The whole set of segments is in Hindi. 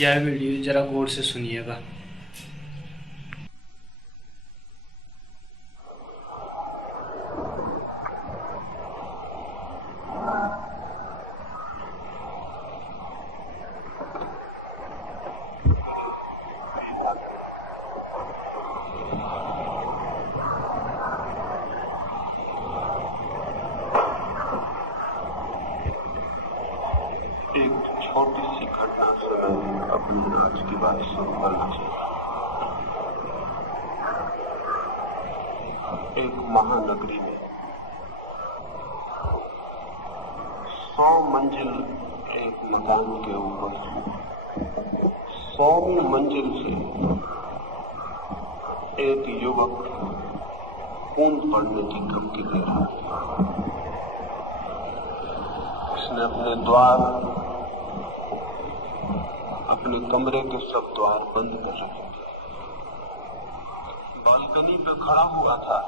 यह वीडियो जरा गौर से सुनिएगा। एक छोटी सी घटना से मैं अपनी आज की बात शुरू करना चाहता। एक महानगरी में 100 मंजिल एक मकान के ऊपर 100वीं मंजिल से एक युवक कूद पड़ने की धमकी दे रहा था। उसने अपने द्वार, अपने कमरे के सब द्वार बंद कर रखे थे। बालकनी पे खड़ा हुआ था,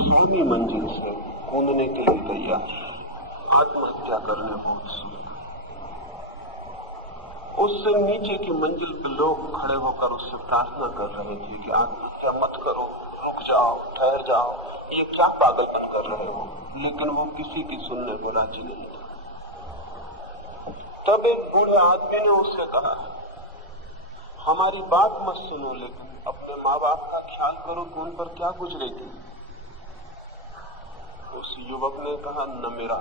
100वीं मंजिल से कूदने के लिए तैयार, आत्महत्या करने पहुंच। उससे नीचे की मंजिल पे लोग खड़े होकर उससे प्रार्थना कर रहे थे कि आत्महत्या मत करो, रुक जाओ, ठहर जाओ, ये क्या पागलपन कर रहे हो। लेकिन वो किसी की सुनने को राजी नहीं था। तब एक बूढ़े आदमी ने उससे कहा, हमारी बात मत सुनो, लेकिन अपने माँ बाप का ख्याल करो कि उन पर क्या गुजरेगी। उस युवक ने कहा, न मेरा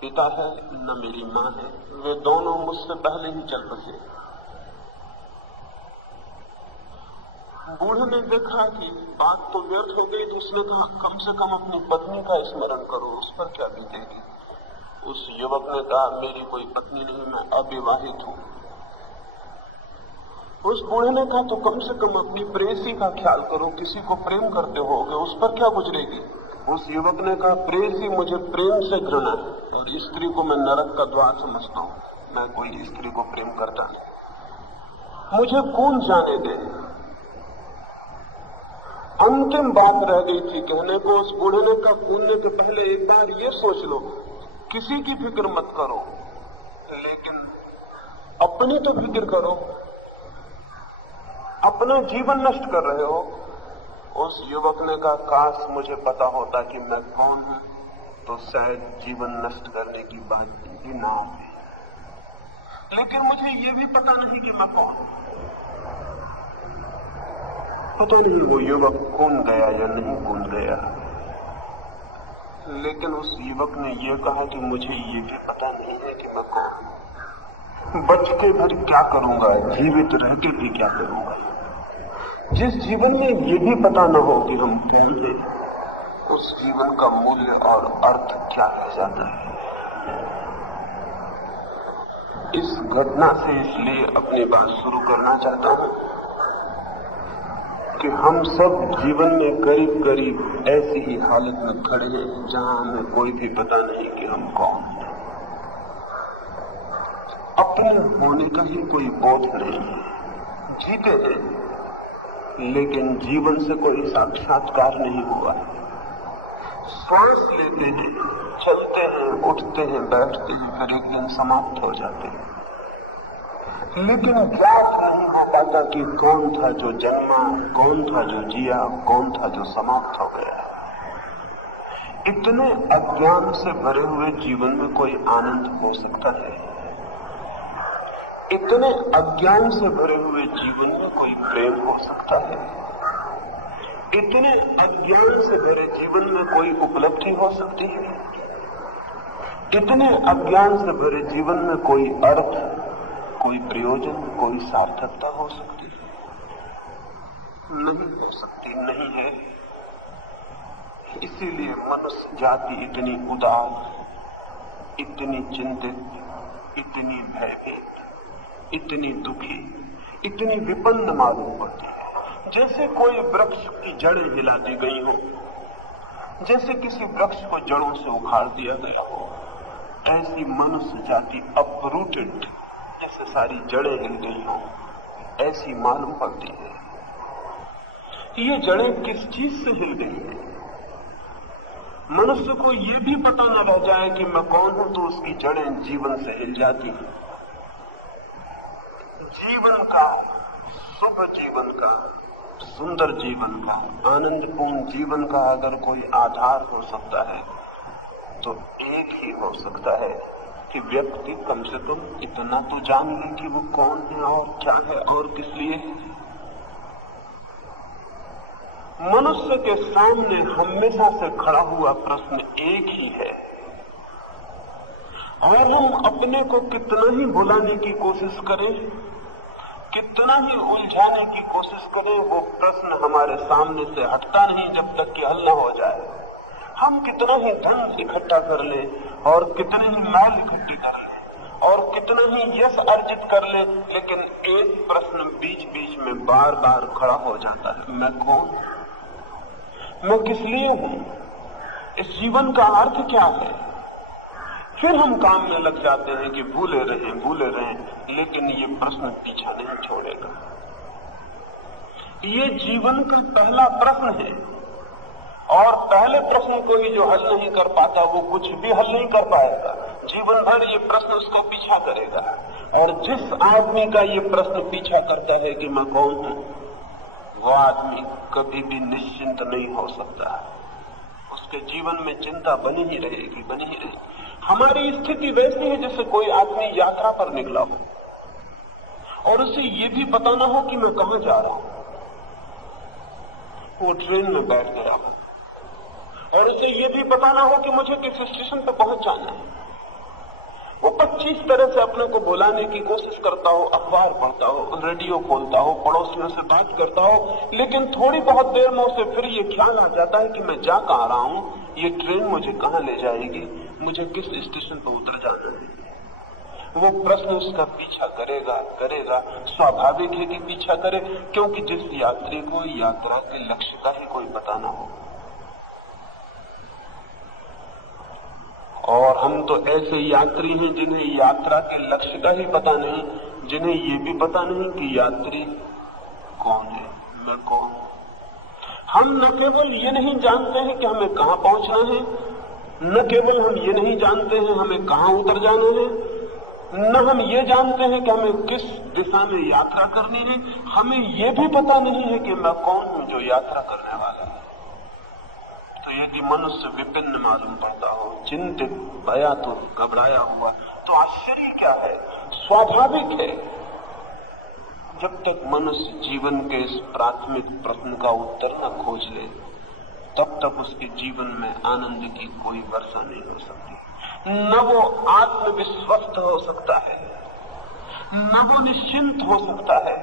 पिता है न मेरी माँ है, वे दोनों मुझसे पहले ही चल बसे। बूढ़े ने देखा कि बात तो व्यर्थ हो गई, तो उसने कहा, कम से कम अपनी पत्नी का स्मरण करो, उस पर क्या बीतेगी। उस युवक ने कहा, मेरी कोई पत्नी नहीं, मैं अविवाहित हूं। उस बूढ़े ने कहा, तो कम से कम अपनी प्रेयसी का ख्याल करो, किसी को प्रेम करते होगे, उस पर क्या गुजरेगी। उस युवक ने कहा, प्रेयसी मुझे प्रेम से घृणा है और स्त्री को मैं नरक का द्वार समझता हूं, मैं कोई स्त्री को प्रेम करता नहीं, मुझे कौन जाने दे। अंतिम बात रह गई थी कहने को। उस बूढ़े ने कहा, कूदने के पहले एक बार ये सोच लो, किसी की फिक्र मत करो, लेकिन अपनी तो फिक्र करो, अपना जीवन नष्ट कर रहे हो। उस युवक ने कहा, काश मुझे पता होता कि मैं कौन हूं, तो शायद जीवन नष्ट करने की बात भी ना आती, लेकिन मुझे ये भी पता नहीं कि मैं कौन हूं। पता नहीं वो युवक कूद गया या नहीं कूद गया, लेकिन उस युवक ने यह कहा कि मुझे ये भी पता नहीं है कि मैं कौन हूं, बच के फिर क्या करूंगा, जीवित रह के भी क्या करूंगा। जिस जीवन में ये भी पता न हो कि हम कौन हैं, उस जीवन का मूल्य और अर्थ क्या रह जाता है। इस घटना से इसलिए अपनी बात शुरू करना चाहता हूं कि हम सब जीवन में करीब करीब ऐसी ही हालत में खड़े हैं जहां हमें कोई भी पता नहीं कि हम कौन हैं। अपने होने का ही कोई बोध नहीं है, जीते हैं लेकिन जीवन से कोई साक्षात्कार नहीं हुआ। श्वास लेते हैं, चलते हैं, उठते हैं, बैठते हैं, फिर एक दिन समाप्त हो जाते हैं, लेकिन ज्ञात नहीं हो पाता कि कौन था जो जन्मा, कौन था जो जिया, कौन था जो समाप्त हो गया। इतने अज्ञान से भरे हुए जीवन में कोई आनंद हो सकता है? इतने अज्ञान से भरे हुए जीवन में कोई प्रेम हो सकता है? इतने अज्ञान से भरे जीवन में कोई उपलब्धि हो सकती है? इतने अज्ञान से भरे जीवन में कोई अर्थ, कोई प्रयोजन, कोई सार्थकता हो सकती है? नहीं हो सकती, नहीं है। इसीलिए मनुष्य जाति इतनी उदास, इतनी चिंतित, इतनी भयभीत, इतनी दुखी, इतनी विपन्न मालूम पड़ती है। जैसे कोई वृक्ष की जड़ें हिला दी गई हो, जैसे किसी वृक्ष को जड़ों से उखाड़ दिया गया हो, ऐसी मनुष्य जाति अपरूटेड, जैसे सारी जड़ें हिल गई हो, ऐसी मालूम पड़ती है। ये जड़ें किस चीज से हिल गई हैं? मनुष्य को ये भी पता न रह जाए कि मैं कौन हूं, तो उसकी जड़ें जीवन से हिल जाती हैं। जीवन का, शुभ जीवन का, सुंदर जीवन का, आनंदपूर्ण जीवन का अगर कोई आधार हो सकता है तो एक ही हो सकता है कि व्यक्ति कम से कम इतना तो जान ले कि वो कौन है और क्या है और किस लिए। मनुष्य के सामने हमेशा से खड़ा हुआ प्रश्न एक ही है, और हम अपने को कितना ही भुलाने की कोशिश करें, कितना ही उलझाने की कोशिश करें, वो प्रश्न हमारे सामने से हटता नहीं जब तक कि हल न हो जाए। हम कितना ही धन इकट्ठा कर लें और कितने ही माल इकट्ठी कर लें और कितना ही यश अर्जित कर लें, लेकिन एक प्रश्न बीच बीच में बार बार खड़ा हो जाता है, मैं कौन, मैं किस लिए हूं, इस जीवन का अर्थ क्या है। फिर हम काम में लग जाते हैं कि भूले रहें, लेकिन ये प्रश्न पीछा नहीं छोड़ेगा। ये जीवन का पहला प्रश्न है, और पहले प्रश्न को ही जो हल नहीं कर पाता वो कुछ भी हल नहीं कर पाएगा। जीवन भर ये प्रश्न उसको पीछा करेगा, और जिस आदमी का ये प्रश्न पीछा करता है कि मैं कौन हूं, वो आदमी कभी भी निश्चिंत नहीं हो सकता। उसके जीवन में चिंता बनी ही रहेगी। हमारी स्थिति वैसी है जैसे कोई आदमी यात्रा पर निकला हो और उसे ये भी पता ना हो कि मैं कहां जा रहा हूं। वो ट्रेन में बैठ गया और उसे ये भी पता ना हो कि मुझे किस स्टेशन पर पहुंच जाना है। वो 25 तरह से अपने को बुलाने की कोशिश करता हो, अखबार पढ़ता हो, रेडियो खोलता हो, पड़ोसियों से बात करता हो, लेकिन थोड़ी बहुत देर में उसे फिर ये ख्याल आ जाता है कि मैं जा कहां रहा हूं, ये ट्रेन मुझे कहां ले जाएगी, मुझे किस स्टेशन पर उतर जाना है। वो प्रश्न उसका पीछा करेगा। स्वाभाविक है कि पीछा करे, क्योंकि जिस यात्री को यात्रा के लक्ष्य का ही कोई पता ना हो। और हम तो ऐसे यात्री हैं जिन्हें यात्रा के लक्ष्य का ही पता नहीं, जिन्हें ये भी पता नहीं कि यात्री कौन है, मैं कौन। हम न केवल ये नहीं जानते हैं कि हमें कहां पहुंचना है, न केवल हम ये नहीं जानते हैं हमें कहां उतर जाना है, न हम ये जानते हैं कि हमें किस दिशा में यात्रा करनी है, हमें ये भी पता नहीं है कि मैं कौन हूं जो यात्रा करने वाला है। तो यदि मनुष्य विपिन्न मालूम पड़ता हो, चिंतित, भयातुर, घबराया हुआ, तो आश्चर्य क्या है, स्वाभाविक है। जब तक मनुष्य जीवन के इस प्राथमिक प्रश्न का उत्तर न खोज ले, तब तक उसके जीवन में आनंद की कोई वर्षा नहीं हो सकती। न वो आत्मविश्वस्त हो सकता है, न वो निश्चिंत हो सकता है,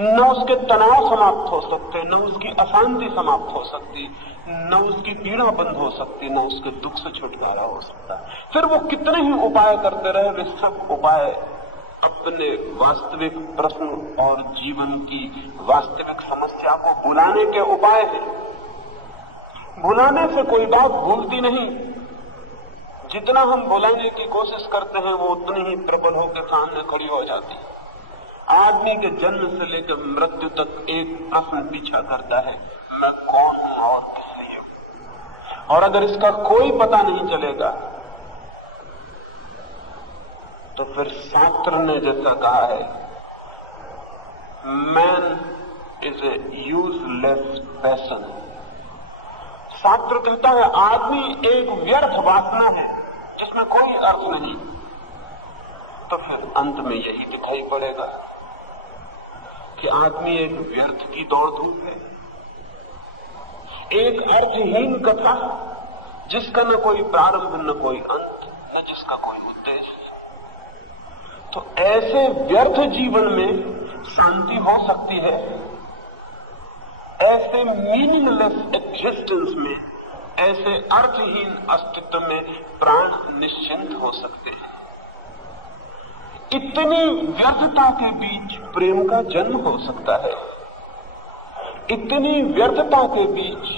न उसके तनाव समाप्त हो सकते, न उसकी अशांति समाप्त हो सकती, न उसकी पीड़ा बंद हो सकती, न उसके दुख से छुटकारा हो सकता। फिर वो कितने ही उपाय करते रहे, वे सब उपाय अपने वास्तविक प्रश्न और जीवन की वास्तविक समस्या को भुलाने के उपाय हैं। भुलाने से कोई बात भूलती नहीं, जितना हम भुलाने की कोशिश करते हैं वो उतनी ही प्रबल होकर सामने खड़ी हो जाती है। आदमी के जन्म से लेकर मृत्यु तक एक प्रश्न पीछा करता है, मैं कौन हूं और किस लिए हूं। और अगर इसका कोई पता नहीं चलेगा तो फिर शास्त्र ने जैसा कहा है, man is a useless passion. शास्त्र कहता है आदमी एक व्यर्थ वासना है जिसमें कोई अर्थ नहीं। तो फिर अंत में यही दिखाई पड़ेगा कि आदमी एक व्यर्थ की दौड़ धूप है, एक अर्थहीन कथा जिसका न कोई प्रारंभ न कोई अंत, न जिसका कोई उद्देश्य। तो ऐसे व्यर्थ जीवन में शांति हो सकती है, ऐसे मीनिंगलेस एग्जिस्टेंस में, ऐसे अर्थहीन अस्तित्व में प्राण निश्चिंत हो सकते हैं। इतनी व्यर्थता के बीच प्रेम का जन्म हो सकता है, इतनी व्यर्थता के बीच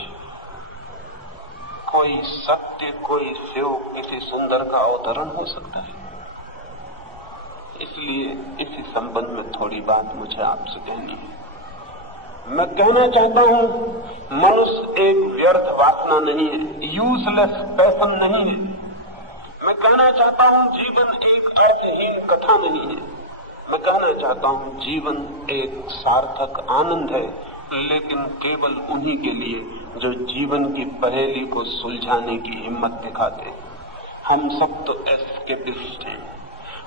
कोई सत्य, कोई शिव, किसी सुंदर का अवतरण हो सकता है। इसलिए इसी संबंध में थोड़ी बात मुझे आपसे कहनी है। मैं कहना चाहता हूं, मनुष्य एक व्यर्थ वासना नहीं है, यूजलेस पैशन नहीं है। मैं कहना चाहता हूं, जीवन एक अर्थहीन कथा नहीं है। मैं कहना चाहता हूं, जीवन एक सार्थक आनंद है, लेकिन केवल उन्हीं के लिए जो जीवन की पहेली को सुलझाने की हिम्मत दिखाते हैं। हम सब तो एस्केपिस्ट हैं,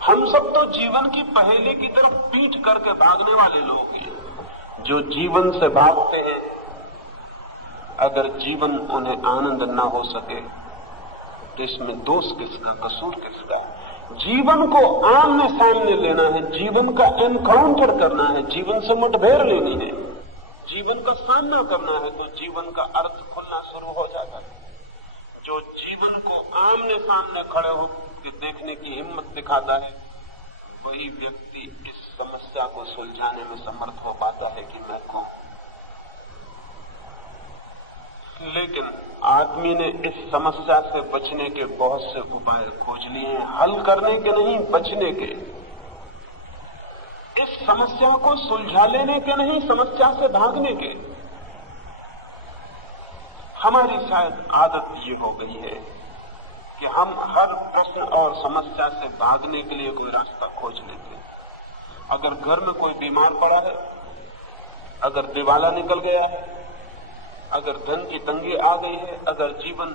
हम सब तो जीवन की पहेली की तरफ पीठ करके भागने वाले लोग हैं। जो जीवन से भागते हैं, अगर जीवन उन्हें आनंद ना हो सके तो इसमें दोष किसका, कसूर किसका? जीवन को आमने सामने लेना है, जीवन का एनकाउंटर करना है, जीवन से मुठभेड़ लेनी है, जीवन का सामना करना है, तो जीवन का अर्थ खुलना शुरू हो जाता है। जो जीवन को आमने सामने खड़े होकर देखने की हिम्मत दिखाता है, वही व्यक्ति इस समस्या को सुलझाने में समर्थ हो पाता है कि मैं कौन। लेकिन आदमी ने इस समस्या से बचने के बहुत से उपाय खोज लिए हैं, हल करने के नहीं, बचने के। इस समस्या को सुलझा लेने के नहीं, समस्या से भागने के। हमारी शायद आदत ये हो गई है कि हम हर प्रश्न और समस्या से भागने के लिए कोई रास्ता खोज लेते हैं। अगर घर में कोई बीमार पड़ा है, अगर दिवाला निकल गया है, अगर धन की तंगी आ गई है, अगर जीवन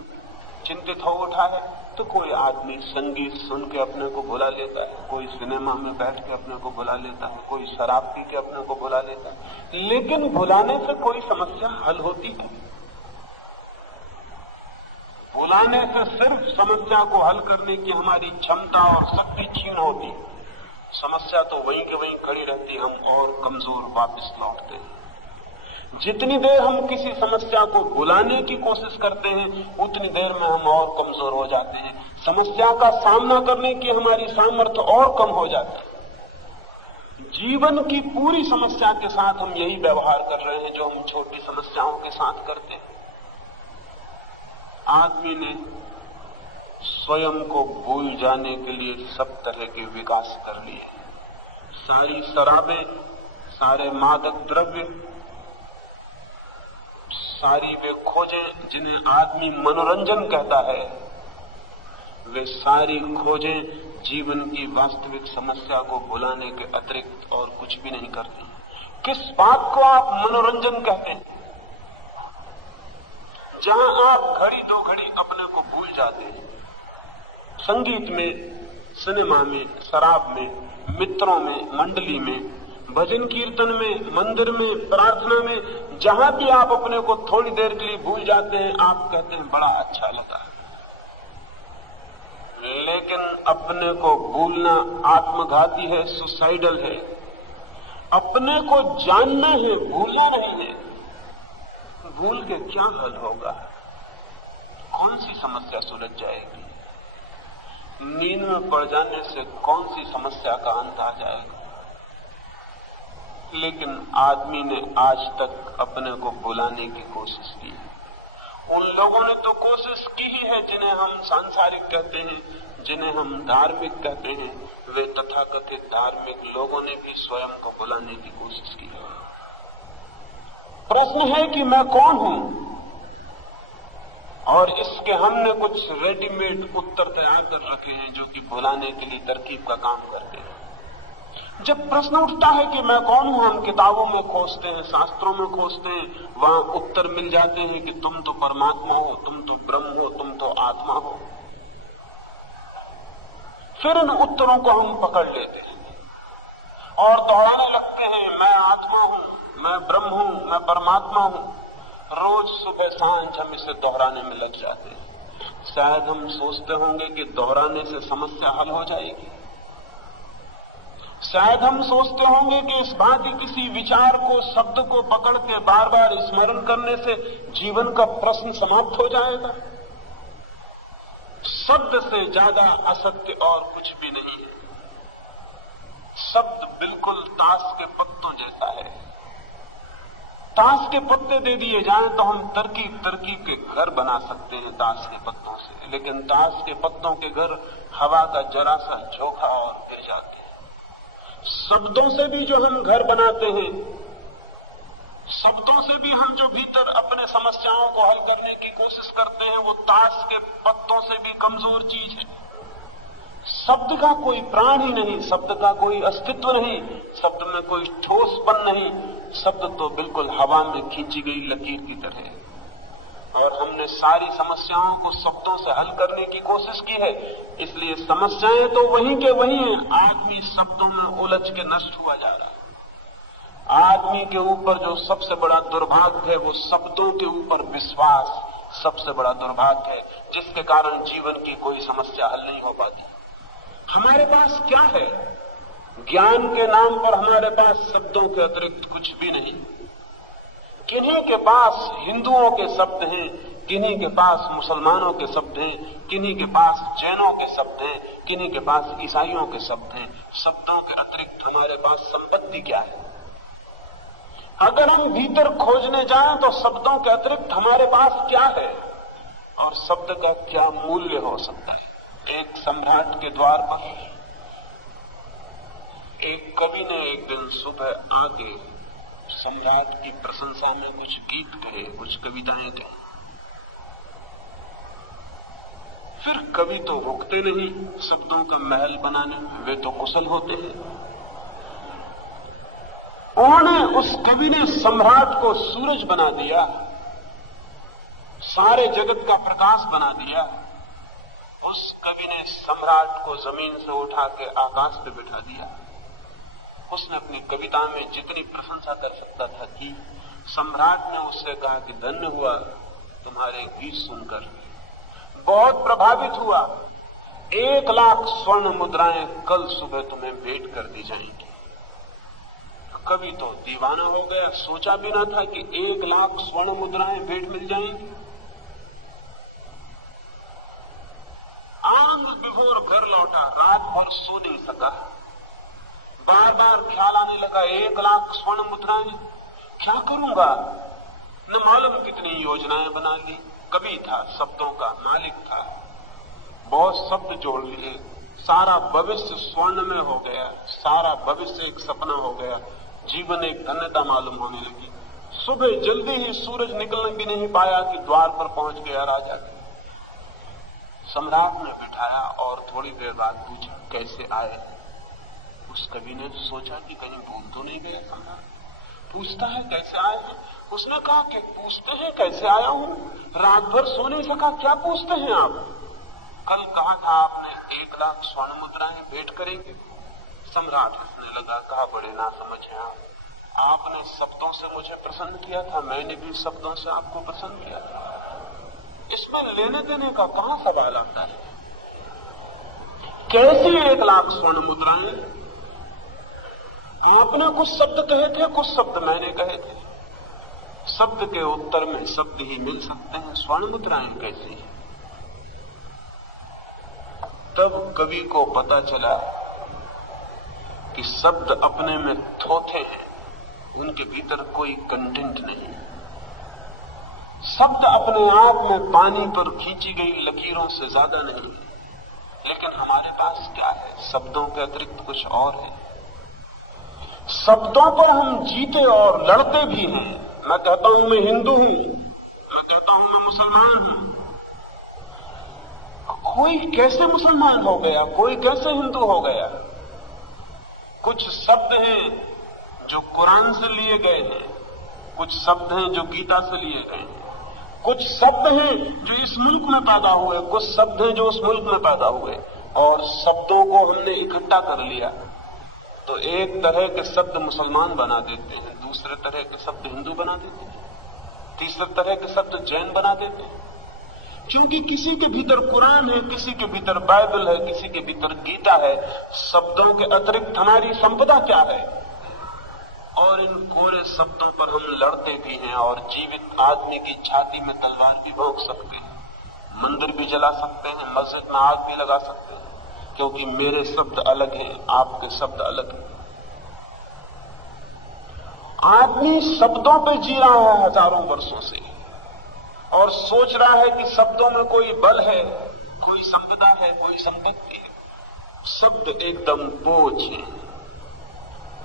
चिंतित हो उठा है, तो कोई आदमी संगीत सुन के अपने को भुला लेता है, कोई सिनेमा में बैठ के अपने को भुला लेता है, कोई शराब पी के अपने को भुला लेता है। लेकिन भुलाने से कोई समस्या हल होती है? भुलाने से सिर्फ समस्या को हल करने की हमारी क्षमता और शक्ति क्षीण होती है। समस्या तो वहीं के वहीं खड़ी रहती, हम और कमजोर वापस लौटते हैं। जितनी देर हम किसी समस्या को भुलाने की कोशिश करते हैं, उतनी देर में हम और कमजोर हो जाते हैं। समस्या का सामना करने की हमारी सामर्थ्य और कम हो जाती है। जीवन की पूरी समस्या के साथ हम यही व्यवहार कर रहे हैं जो हम छोटी समस्याओं के साथ करते हैं। आदमी ने स्वयं को भूल जाने के लिए सब तरह के विकास कर लिए। सारी शराबें, सारे मादक द्रव्य, सारी वे खोजें जिन्हें आदमी मनोरंजन कहता है, वे सारी खोजें जीवन की वास्तविक समस्या को भुलाने के अतिरिक्त और कुछ भी नहीं करती। किस बात को आप मनोरंजन कहते हैं? जहां आप घड़ी दो घड़ी अपने को भूल जाते हैं, संगीत में, सिनेमा में, शराब में, मित्रों में, मंडली में, भजन कीर्तन में, मंदिर में, प्रार्थना में, जहां भी आप अपने को थोड़ी देर के लिए भूल जाते हैं, आप कहते हैं बड़ा अच्छा लगा। लेकिन अपने को भूलना आत्मघाती है, सुसाइडल है। अपने को जानना है, भूलना नहीं है। भूल के क्या हल होगा? कौन सी समस्या सुलझ जाएगी? नींद में पड़ जाने से कौन सी समस्या का अंत आ जाएगा? लेकिन आदमी ने आज तक अपने को भुलाने की कोशिश की। उन लोगों ने तो कोशिश की ही है जिन्हें हम सांसारिक कहते हैं, जिन्हें हम धार्मिक कहते हैं। वे तथाकथित धार्मिक लोगों ने भी स्वयं को भुलाने की कोशिश की है। प्रश्न है कि मैं कौन हूं, और इसके हमने कुछ रेडीमेड उत्तर तैयार कर रखे हैं जो कि भुलाने के लिए तरकीब का काम करते हैं। जब प्रश्न उठता है कि मैं कौन हूं, हम किताबों में खोजते हैं, शास्त्रों में खोजते हैं, वहां उत्तर मिल जाते हैं कि तुम तो परमात्मा हो, तुम तो ब्रह्म हो, तुम तो आत्मा हो। फिर इन उत्तरों को हम पकड़ लेते हैं और दोहराने लगते हैं, मैं आत्मा हूं, मैं ब्रह्म हूं, मैं परमात्मा हूं। रोज सुबह सांझ हम इसे दोहराने में लग जाते हैं। शायद हम सोचते होंगे कि दोहराने से समस्या हल हो जाएगी। शायद हम सोचते होंगे कि इस भांति किसी विचार को, शब्द को पकड़ के बार बार स्मरण करने से जीवन का प्रश्न समाप्त हो जाएगा। शब्द से ज्यादा असत्य और कुछ भी नहीं है। शब्द बिल्कुल ताश के पत्तों जैसा है। ताश के पत्ते दे दिए जाएं तो हम तरकीब तरकीब के घर बना सकते हैं ताश के पत्तों से, लेकिन ताश के पत्तों के घर हवा का जरा सा झोंका और गिर जाते हैं। शब्दों से भी जो हम घर बनाते हैं, शब्दों से भी हम जो भीतर अपने समस्याओं को हल करने की कोशिश करते हैं, वो ताश के पत्तों से भी कमजोर चीज है। शब्द का कोई प्राण ही नहीं, शब्द का कोई अस्तित्व नहीं, शब्द में कोई ठोसपन नहीं। शब्द तो बिल्कुल हवा में खींची गई लकीर की तरह है। और हमने सारी समस्याओं को शब्दों से हल करने की कोशिश की है, इसलिए समस्याएं तो वहीं के वहीं हैं। आदमी शब्दों में उलझ के नष्ट हुआ जा रहा है। आदमी के ऊपर जो सबसे बड़ा दुर्भाग्य है वो शब्दों के ऊपर विश्वास सबसे बड़ा दुर्भाग्य है, जिसके कारण जीवन की कोई समस्या हल नहीं हो पाती। हमारे पास क्या है? ज्ञान के नाम पर हमारे पास शब्दों के अतिरिक्त कुछ भी नहीं। किन्हीं के पास हिंदुओं के शब्द हैं, किन्हीं के पास मुसलमानों के शब्द हैं, किन्हीं के पास जैनों के शब्द हैं, किन्हीं के पास ईसाइयों के शब्द हैं। शब्दों के अतिरिक्त हमारे पास संपत्ति क्या है? अगर हम भीतर खोजने जाएं तो शब्दों के अतिरिक्त हमारे पास क्या है और शब्द का क्या मूल्य हो सकता है? एक सम्राट के द्वार पर एक कवि ने एक दिन सुबह आके सम्राट की प्रशंसा में कुछ गीत कहे, कुछ कविताएं कही। फिर कवि तो रुकते नहीं शब्दों का महल बनाने में, वे तो कुशल होते हैं। उन्होंने, उस कवि ने सम्राट को सूरज बना दिया, सारे जगत का प्रकाश बना दिया। उस कवि ने सम्राट को जमीन से उठा के आकाश पे बिठा दिया। उसने अपनी कविता में जितनी प्रशंसा कर सकता था की। सम्राट ने उससे कहा कि धन्य हुआ तुम्हारे गीत सुनकर, बहुत प्रभावित हुआ। 1,00,000 स्वर्ण मुद्राएं कल सुबह तुम्हें भेंट कर दी जाएंगी। कवि तो दीवाना हो गया, सोचा भी ना था कि 1,00,000 स्वर्ण मुद्राएं भेंट मिल जाएंगी। आनंद विभोर घर लौटा, रात भर सो नहीं सका। बार बार ख्याल आने लगा 1,00,000 स्वर्ण मुद्राएं, क्या करूंगा? न मालूम कितनी योजनाएं बना ली। कवि था, शब्दों का मालिक था, बहुत शब्द जोड़ लिए। सारा भविष्य स्वर्ण में हो गया, सारा भविष्य एक सपना हो गया, जीवन एक धन्यता मालूम होने लगी। सुबह जल्दी ही सूरज निकलने भी नहीं पाया कि द्वार पर पहुंच गया राजा के। सम्राट ने बिठाया और थोड़ी देर बाद पूछा कैसे आए। उस कवि ने सोचा कि कहीं भूल तो नहीं गया सम्राट, पूछता है कैसे आए हैं। उसने कहा कि पूछते हैं कैसे आया हूं, रात भर सो नहीं सका, क्या पूछते हैं आप? कल कहा था आपने 1,00,000 स्वर्ण मुद्राएं भेंट करेंगे। सम्राट हंसने लगा, कहा बड़े ना समझ हैं आप, आपने शब्दों से मुझे प्रसन्न किया था, मैंने भी शब्दों से आपको प्रसन्न किया था। इसमें लेने देने का कहां सवाल आता है? कैसी 1,00,000 स्वर्ण मुद्राएं? आपने कुछ शब्द कहे थे, कुछ शब्द मैंने कहे थे। शब्द के उत्तर में शब्द ही मिल सकते हैं, स्वर्ण मुद्राएं कैसी? तब कवि को पता चला कि शब्द अपने में थोथे हैं, उनके भीतर कोई कंटेंट नहीं। शब्द अपने आप में पानी पर खींची गई लकीरों से ज्यादा नहीं, लेकिन हमारे पास क्या है? शब्दों के अतिरिक्त कुछ और है। शब्दों पर हम जीते और लड़ते भी हैं। मैं कहता हूं मैं हिंदू हूं, मैं कहता हूं मैं मुसलमान हूं। कोई कैसे मुसलमान हो गया, कोई कैसे हिंदू हो गया? कुछ शब्द हैं जो कुरान से लिए गए हैं, कुछ शब्द हैं जो गीता से लिए गए हैं, कुछ शब्द हैं जो इस मुल्क में पैदा हुए, कुछ शब्द हैं जो उस मुल्क में पैदा हुए। और शब्दों को हमने इकट्ठा कर लिया तो एक तरह के शब्द मुसलमान बना देते हैं, दूसरे तरह के शब्द हिंदू बना देते हैं, तीसरे तरह के शब्द जैन बना देते हैं। क्योंकि किसी के भीतर कुरान है, किसी के भीतर बाइबल है, किसी के भीतर गीता है। शब्दों के अतिरिक्त हमारी संपदा क्या है? और इन कोरे शब्दों पर हम लड़ते भी हैं और जीवित आदमी की छाती में तलवार भी भोंक सकते हैं, मंदिर भी जला सकते हैं, मस्जिद में आग भी लगा सकते हैं, क्योंकि मेरे शब्द अलग हैं, आपके शब्द अलग हैं। आदमी शब्दों पे जी रहा है हजारों वर्षों से और सोच रहा है कि शब्दों में कोई बल है, कोई संपदा है, कोई संपत्ति है। शब्द एकदम बोझ है,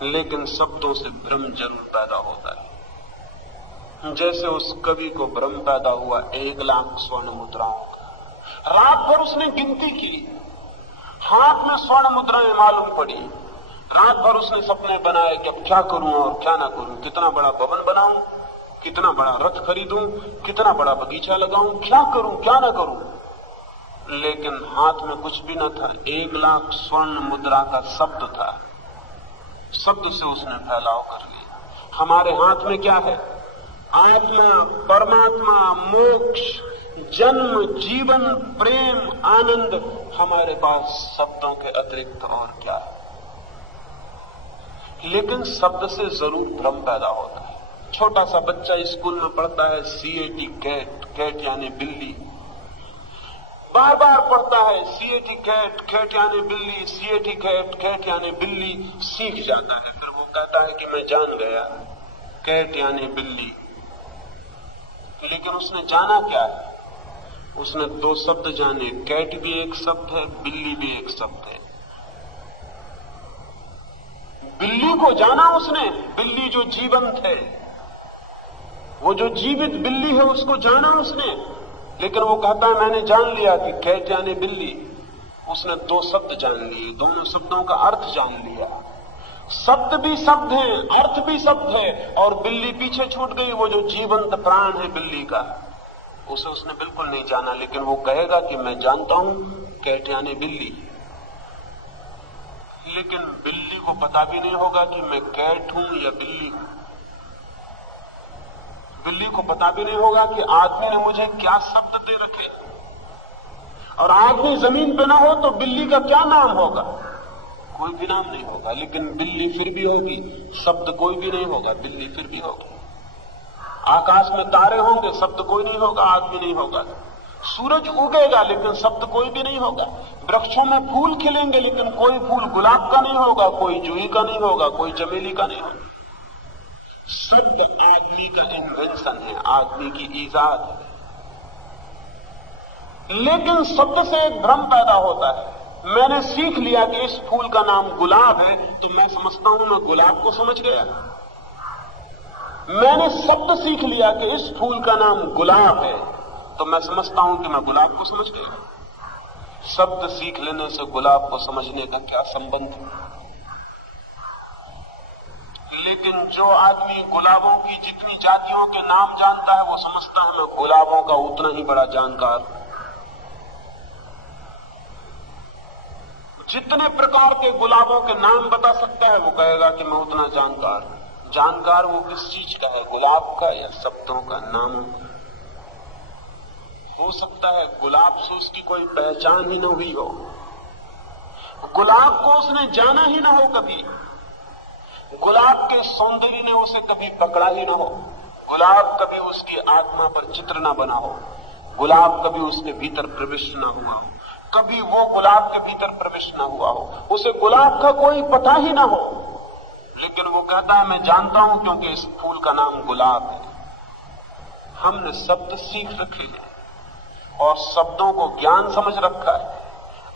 लेकिन शब्दों से भ्रम जरूर पैदा होता है। जैसे उस कवि को भ्रम पैदा हुआ 1,00,000 स्वर्ण मुद्राओं का। रात भर उसने गिनती की, हाथ में स्वर्ण मुद्राएं मालूम पड़ी। रात भर उसने सपने बनाए कि अब क्या करूं और क्या ना करूं, कितना बड़ा भवन बनाऊं, कितना बड़ा रथ खरीदूं, कितना बड़ा बगीचा लगाऊं, क्या करूं क्या ना करूं। लेकिन हाथ में कुछ भी न था, 1,00,000 स्वर्ण मुद्रा का शब्द था। शब्द से उसने फैलाव कर लिया। हमारे हाथ में क्या है? आत्मा, परमात्मा, मोक्ष, जन्म, जीवन, प्रेम, आनंद। हमारे पास शब्दों के अतिरिक्त और क्या है? लेकिन शब्द से जरूर भ्रम पैदा होता है। छोटा सा बच्चा स्कूल में पढ़ता है CAT, कैट, कैट यानी बिल्ली, बार बार पढ़ता है CAT कैट, कैट यानी बिल्ली, CAT कैट, कैट यानी बिल्ली, सीख जाता है। फिर वो कहता है कि मैं जान गया कैट यानी बिल्ली। लेकिन उसने जाना क्या है? उसने 2 शब्द जाने, कैट भी एक शब्द है, बिल्ली भी एक शब्द है। बिल्ली को जाना उसने, बिल्ली जो जीवंत है, वो जो जीवित बिल्ली है उसको जाना उसने। लेकिन वो कहता है मैंने जान लिया कि कैट यानी बिल्ली। उसने 2 शब्द जान लिए, दोनों शब्दों का अर्थ जान लिया। शब्द भी शब्द है, अर्थ भी शब्द है, और बिल्ली पीछे छूट गई। वो जो जीवंत प्राण है बिल्ली का, उसे उसने बिल्कुल नहीं जाना। लेकिन वो कहेगा कि मैं जानता हूं कैट यानी बिल्ली। लेकिन बिल्ली को पता भी नहीं होगा कि मैं कैट हूं या बिल्ली हूं। बिल्ली को पता भी नहीं होगा कि आदमी ने मुझे क्या शब्द दे रखे। और आदमी जमीन पे ना हो तो बिल्ली का क्या नाम होगा? कोई भी नाम नहीं होगा। लेकिन बिल्ली फिर भी होगी, शब्द कोई भी नहीं होगा, बिल्ली फिर भी होगी। आकाश में तारे होंगे, शब्द कोई नहीं होगा, आदमी नहीं होगा। सूरज उगेगा लेकिन शब्द कोई भी नहीं होगा। वृक्षों में फूल खिलेंगे लेकिन कोई फूल गुलाब का नहीं होगा, कोई जूही का नहीं होगा, कोई चमेली का नहीं होगा। शब्द आदमी का इन्वेंशन है, आदमी की ईजाद है। लेकिन शब्द से एक भ्रम पैदा होता है। मैंने सीख लिया कि इस फूल का नाम गुलाब है, तो मैं समझता हूं मैं गुलाब को समझ गया। मैंने शब्द सीख लिया कि इस फूल का नाम गुलाब है, तो मैं समझता हूं कि मैं गुलाब को समझ गया। शब्द सीख लेने से गुलाब को समझने का क्या संबंध? लेकिन जो आदमी गुलाबों की जितनी जातियों के नाम जानता है, वो समझता है मैं गुलाबों का उतना ही बड़ा जानकार हूं। जितने प्रकार के गुलाबों के नाम बता सकता है, वो कहेगा कि मैं उतना जानकार हूं। जानकार वो किस चीज का है? गुलाब का या शब्दों का, नामों का? हो सकता है गुलाब से उसकी कोई पहचान ही न हुई हो, गुलाब को उसने जाना ही ना हो कभी, गुलाब के सौंदर्य ने उसे कभी पकड़ा ही ना हो, गुलाब कभी उसकी आत्मा पर चित्र ना बना हो, गुलाब कभी उसके भीतर प्रविष्ट ना हुआ हो, कभी वो गुलाब के भीतर प्रविष्ट ना हुआ हो, उसे गुलाब का कोई पता ही ना हो। लेकिन वो कहता है मैं जानता हूं क्योंकि इस फूल का नाम गुलाब है। हमने शब्द सीख रखे हैं और शब्दों को ज्ञान समझ रखा है।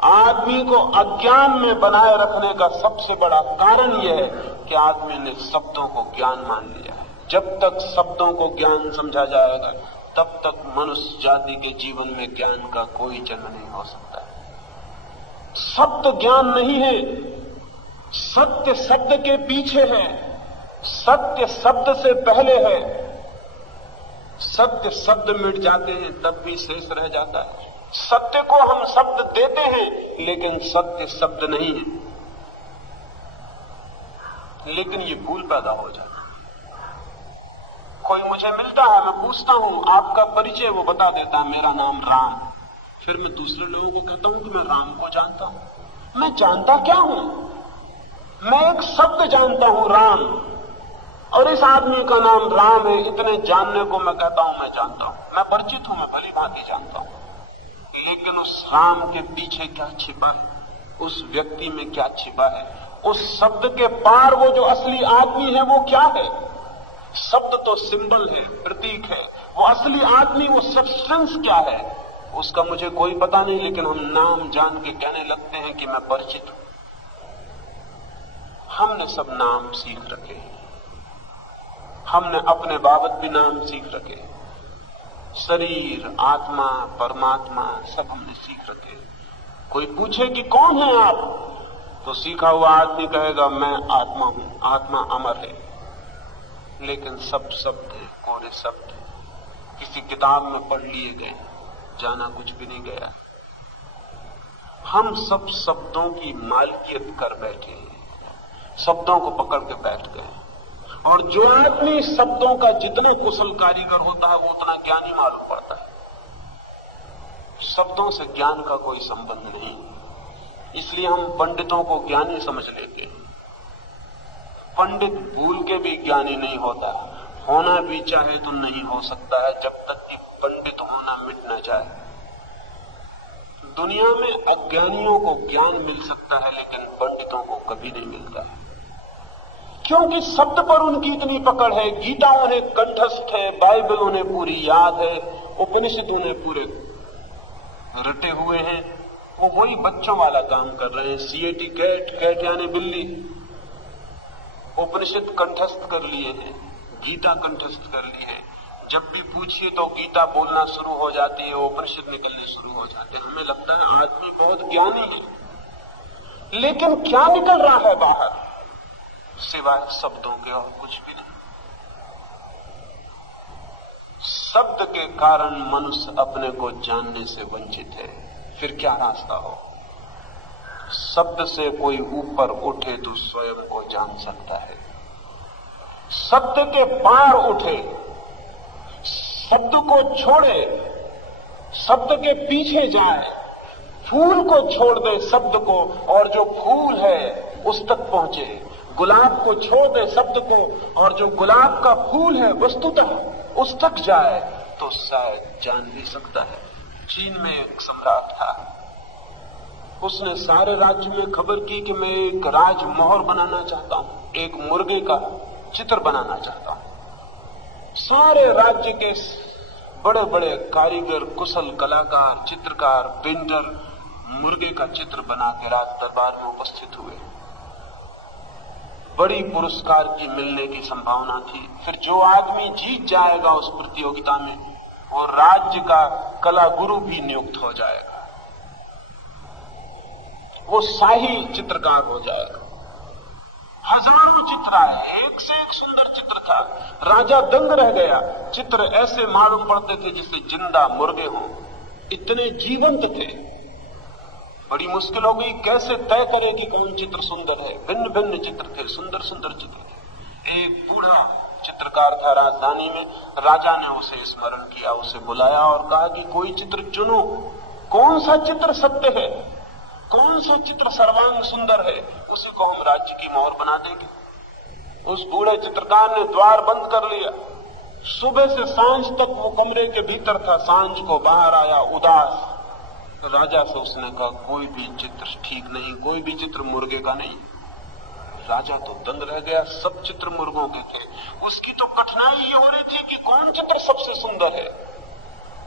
आदमी को अज्ञान में बनाए रखने का सबसे बड़ा कारण यह है कि आदमी ने शब्दों को ज्ञान मान लिया है। जब तक शब्दों को ज्ञान समझा जाएगा, तब तक मनुष्य जाति के जीवन में ज्ञान का कोई जन्म नहीं हो सकता। शब्द ज्ञान नहीं है, सत्य शब्द के पीछे है, सत्य शब्द से पहले है। सत्य शब्द मिट जाते हैं तब भी शेष रह जाता है। सत्य को हम शब्द देते हैं लेकिन सत्य शब्द नहीं है। लेकिन ये भूल पैदा हो जाती है। कोई मुझे मिलता है, मैं पूछता हूं आपका परिचय, वो बता देता है मेरा नाम राम। फिर मैं दूसरे लोगों को कहता हूं कि मैं राम को जानता हूं। मैं जानता क्या हूं? मैं एक शब्द जानता हूं, राम, और इस आदमी का नाम राम है। इतने जानने को मैं कहता हूं मैं जानता हूं, मैं परिचित हूं, मैं भली भांति जानता हूं। लेकिन उस राम के पीछे क्या छिपा है, उस व्यक्ति में क्या छिपा है, उस शब्द के पार वो जो असली आदमी है वो क्या है? शब्द तो सिंबल है, प्रतीक है। वो असली आदमी, वो सब्सटेंस क्या है, उसका मुझे कोई पता नहीं। लेकिन हम नाम जान के कहने लगते हैं कि मैं परिचित हूं। हमने सब नाम सीख रखे हैं, हमने अपने बाबत भी नाम सीख रखे। शरीर, आत्मा, परमात्मा सब हमने सीख रखे। कोई पूछे कि कौन है आप, तो सीखा हुआ आदमी कहेगा मैं आत्मा हूं, आत्मा अमर है। लेकिन सब शब्द है, कोरे शब्द है, किसी किताब में पढ़ लिए गए, जाना कुछ भी नहीं गया। हम सब शब्दों की मालकियत कर बैठे हैं, शब्दों को पकड़ के बैठ गए। और जो आदमी शब्दों का जितना कुशल कारीगर होता है वो उतना ज्ञानी मालूम पड़ता है। शब्दों से ज्ञान का कोई संबंध नहीं, इसलिए हम पंडितों को ज्ञानी समझ लेते हैं। पंडित भूल के भी ज्ञानी नहीं होता, होना भी चाहे तो नहीं हो सकता है जब तक कि पंडित होना मिट न जाए। दुनिया में अज्ञानियों को ज्ञान मिल सकता है लेकिन पंडितों को कभी नहीं मिलता, क्योंकि शब्द पर उनकी इतनी पकड़ है। गीता उन्हें कंठस्थ है, बाइबल उन्हें पूरी याद है, उपनिषद उन्हें पूरे रटे हुए हैं। वो वही बच्चों वाला काम कर रहे हैं। सीएटी कैट, कैट यानी बिल्ली, उपनिषद कंठस्थ कर लिए हैं, गीता कंठस्थ कर ली है। जब भी पूछिए तो गीता बोलना शुरू हो जाती है, उपनिषद निकलने शुरू हो जाते हैं। हमें लगता है आदमी बहुत ज्ञानी है, लेकिन क्या निकल रहा है बाहर सिवाय शब्दों के और कुछ भी नहीं। शब्द के कारण मनुष्य अपने को जानने से वंचित है, फिर क्या रास्ता हो। शब्द से कोई ऊपर उठे तो स्वयं को जान सकता है, शब्द के पार उठे, शब्द को छोड़े, शब्द के पीछे जाए, फूल को छोड़ दे शब्द को और जो फूल है उस तक पहुंचे, गुलाब को छोड़ दे शब्द को और जो गुलाब का फूल है वस्तुतः उस तक जाए तो शायद जान भी सकता है। चीन में एक सम्राट था, उसने सारे राज्य में खबर की कि मैं एक राजमोहर बनाना चाहता हूं, एक मुर्गे का चित्र बनाना चाहता हूं। सारे राज्य के बड़े बड़े कारीगर, कुशल कलाकार, चित्रकार, पेंटर मुर्गे का चित्र बना के राज दरबार में उपस्थित हुए। बड़ी पुरस्कार की मिलने की संभावना थी। फिर जो आदमी जीत जाएगा उस प्रतियोगिता में वो राज्य का कला गुरु भी नियुक्त हो जाएगा, वो शाही चित्रकार हो जाएगा। हजारों चित्र आए, एक से एक सुंदर चित्र था। राजा दंग रह गया। चित्र ऐसे मालूम पड़ते थे जैसे जिंदा मुर्गे हों, इतने जीवंत थे। बड़ी मुश्किल हो गई कैसे तय करे कि कौन चित्र सुंदर है। भिन्न भिन्न चित्र थे, सुंदर सुंदर चित्र थे। एक बूढ़ा चित्रकार था राजधानी में, राजा ने उसे स्मरण किया, उसे बुलाया और कहा कि कोई चित्र चुनो, कौन सा चित्र सत्य है, कौन सा चित्र सर्वांग सुंदर है, उसी को हम राज्य की मोहर बना देंगे। उस बूढ़े चित्रकार ने द्वार बंद कर लिया। सुबह से सांझ तक वो कमरे के भीतर था, सांझ को बाहर आया उदास। राजा से उसने कहा कोई भी चित्र ठीक नहीं, कोई भी चित्र मुर्गे का नहीं। राजा तो दंग रह गया, सब चित्र मुर्गों के थे। उसकी तो कठिनाई ये हो रही थी कि कौन चित्र सबसे सुंदर है।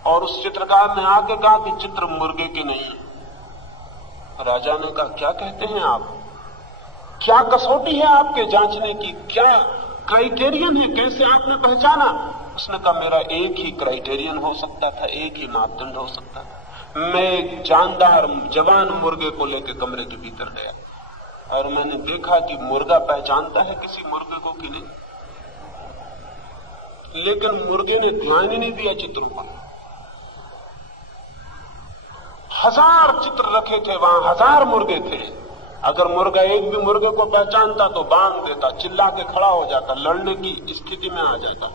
और उस चित्रकार ने आके कहा कि चित्र मुर्गे के नहीं है। राजा ने कहा क्या कहते हैं आप, क्या कसौटी है आपके जांचने की, क्या क्राइटेरियन है, कैसे आपने पहचाना? उसने कहा मेरा एक ही क्राइटेरियन हो सकता था, एक ही मापदंड हो सकता था। मैं एक जानदार जवान मुर्गे को लेकर कमरे के भीतर गया और मैंने देखा कि मुर्गा पहचानता है किसी मुर्गे को कि नहीं, लेकिन मुर्गे ने ध्यान ही नहीं दिया चित्रों पर। 1000 चित्र रखे थे वहां, 1000 मुर्गे थे। अगर मुर्गा एक भी मुर्गे को पहचानता तो बांध देता, चिल्ला के खड़ा हो जाता, लड़ने की स्थिति में आ जाता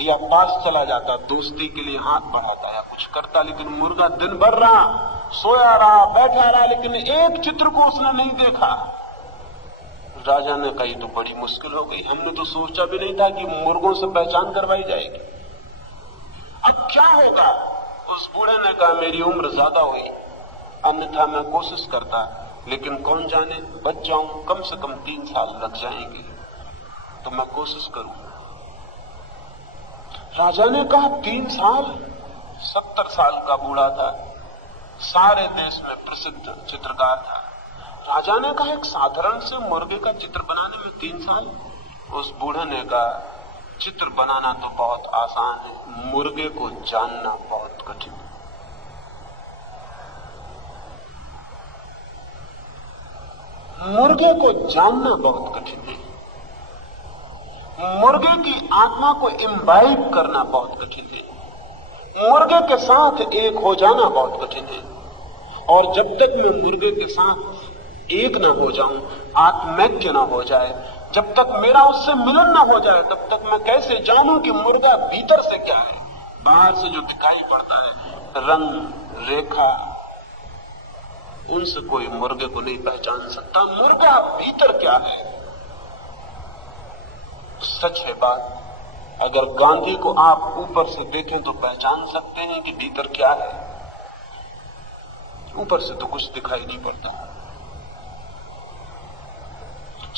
या पास चला जाता, दोस्ती के लिए हाथ बढ़ाता या कुछ करता। लेकिन मुर्गा दिन भर रहा, सोया रहा, बैठा रहा, लेकिन एक चित्र को उसने नहीं देखा। राजा ने कही तो बड़ी मुश्किल हो गई, हमने तो सोचा भी नहीं था कि मुर्गों से पहचान करवाई जाएगी। अब क्या होगा? उस बूढ़े ने कहा मेरी उम्र ज्यादा हुई, अन्यथा मैं कोशिश करता, लेकिन कौन जाने बच जाऊं, कम से कम 3 साल लग जाएंगे, तो मैं कोशिश करूं। राजा ने कहा 3 साल? 70 साल का बूढ़ा था, सारे देश में प्रसिद्ध चित्रकार था। राजा ने कहा एक साधारण से मुर्गे का चित्र बनाने में 3 साल? उस बूढ़े ने कहा चित्र बनाना तो बहुत आसान है, मुर्गे को जानना बहुत कठिन। मुर्गे को जानना बहुत कठिन है। मुर्गे की आत्मा को इम्बाइब करना बहुत कठिन है। मुर्गे के साथ एक हो जाना बहुत कठिन है। और जब तक मैं मुर्गे के साथ एक ना हो जाऊं, आत्मैक्य ना हो जाए, जब तक मेरा उससे मिलन ना हो जाए, तब तक मैं कैसे जानूं कि मुर्गा भीतर से क्या है। बाहर से जो दिखाई पड़ता है, रंग, रेखा, उनसे कोई मुर्गे को नहीं पहचान सकता। मुर्गा भीतर क्या है। सच है बात, अगर गांधी को आप ऊपर से देखें तो पहचान सकते हैं कि भीतर क्या है। ऊपर से तो कुछ दिखाई नहीं पड़ता।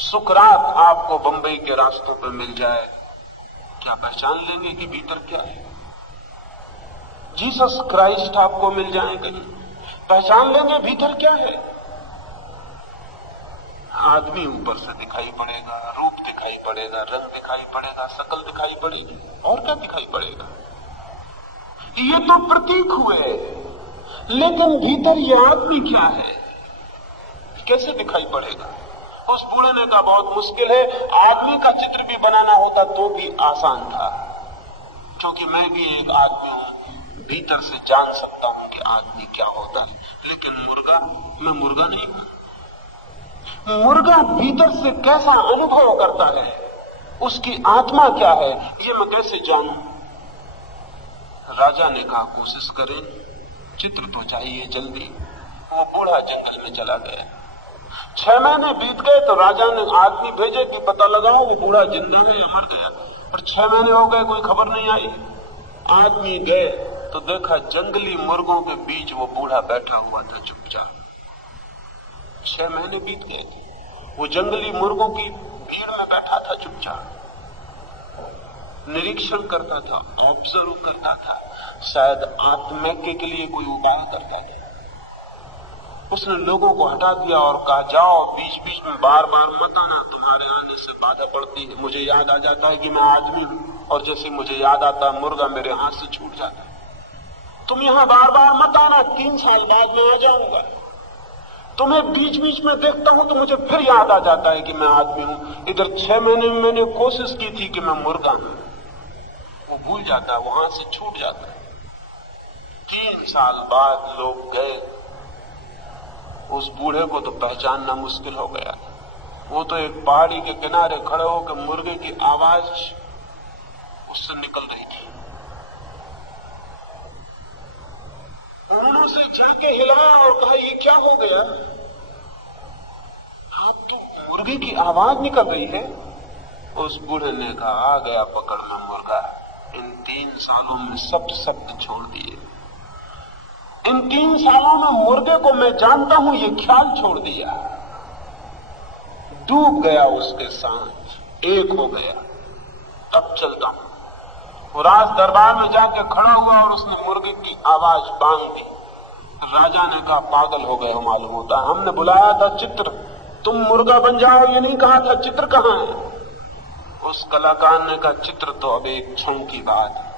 सुकरात आपको बंबई के रास्तों पर मिल जाए, क्या पहचान लेंगे कि भीतर क्या है। जीसस क्राइस्ट आपको मिल जाए कहीं, पहचान लेंगे भीतर क्या है। आदमी ऊपर से दिखाई पड़ेगा, रूप दिखाई पड़ेगा, रंग दिखाई पड़ेगा, शकल दिखाई पड़ेगी, और क्या दिखाई पड़ेगा। ये तो प्रतीक हुए, लेकिन भीतर ये आदमी क्या है, कैसे दिखाई पड़ेगा। उस बूढ़े ने कहा बहुत मुश्किल है, आदमी का चित्र भी बनाना होता तो भी आसान था, क्योंकि मैं भी एक आदमी हूं, भीतर से जान सकता हूं कि आदमी क्या होता है। लेकिन मुर्गा, मैं मुर्गा नहीं हूं। मुर्गा भीतर से कैसा अनुभव करता है, उसकी आत्मा क्या है, ये मैं कैसे जानूं। राजा ने कहा कोशिश करें, चित्र तो चाहिए जल्दी। वो बूढ़ा जंगल में चला गया। 6 महीने बीत गए तो राजा ने आदमी भेजे कि पता लगाओ वो बूढ़ा जिंदा है या मर गया। पर 6 महीने हो गए, कोई खबर नहीं आई। आदमी गए तो देखा जंगली मुर्गों के बीच वो बूढ़ा बैठा हुआ था चुपचाप। 6 महीने बीत गए, वो जंगली मुर्गों की भीड़ में बैठा था चुपचाप, निरीक्षण करता था, ऑब्जर्व करता था, शायद आत्मैक्य के लिए कोई उपाय करता था। उसने लोगों को हटा दिया और कहा जाओ, बीच बीच में बार बार मत आना, तुम्हारे आने से बाधा पड़ती है। मुझे याद आ जाता है कि मैं आदमी हूं, और जैसे मुझे याद आता है मुर्गा मेरे हाथ से छूट जाता है। तुम यहां बार बार मत आना, 3 साल बाद मैं आ जाऊंगा। तुम्हें बीच बीच में देखता हूं तो मुझे फिर याद आ जाता है कि मैं आदमी हूं। इधर 6 महीने में मैंने कोशिश की थी कि मैं मुर्गा हूं, वो भूल जाता है, वहां से छूट जाता है। 3 साल बाद लोग गए, उस बूढ़े को तो पहचानना मुश्किल हो गया। वो तो एक पहाड़ी के किनारे खड़े होकर मुर्गे की आवाज उससे निकल रही थी। उन्होंने उसे जाके हिलाया और कहा ये क्या हो गया, आप तो मुर्गे की आवाज निकल रही है। उस बूढ़े ने कहा आ गया पकड़ में मुर्गा। इन 3 सालों में सब शब्द छोड़ दिए। इन 3 सालों में मुर्गे को मैं जानता हूं, ये ख्याल छोड़ दिया, डूब गया उसके साथ, एक हो गया। अब चलता हूं। वो राज दरबार में जाके खड़ा हुआ और उसने मुर्गे की आवाज बांध दी। राजा ने कहा पागल हो गए हो मालूम होता है, हमने बुलाया था चित्र, तुम मुर्गा बन जाओ ये नहीं कहा था, चित्र कहां है। उस कलाकार ने कहा चित्र तो अब एक क्षण की बात है,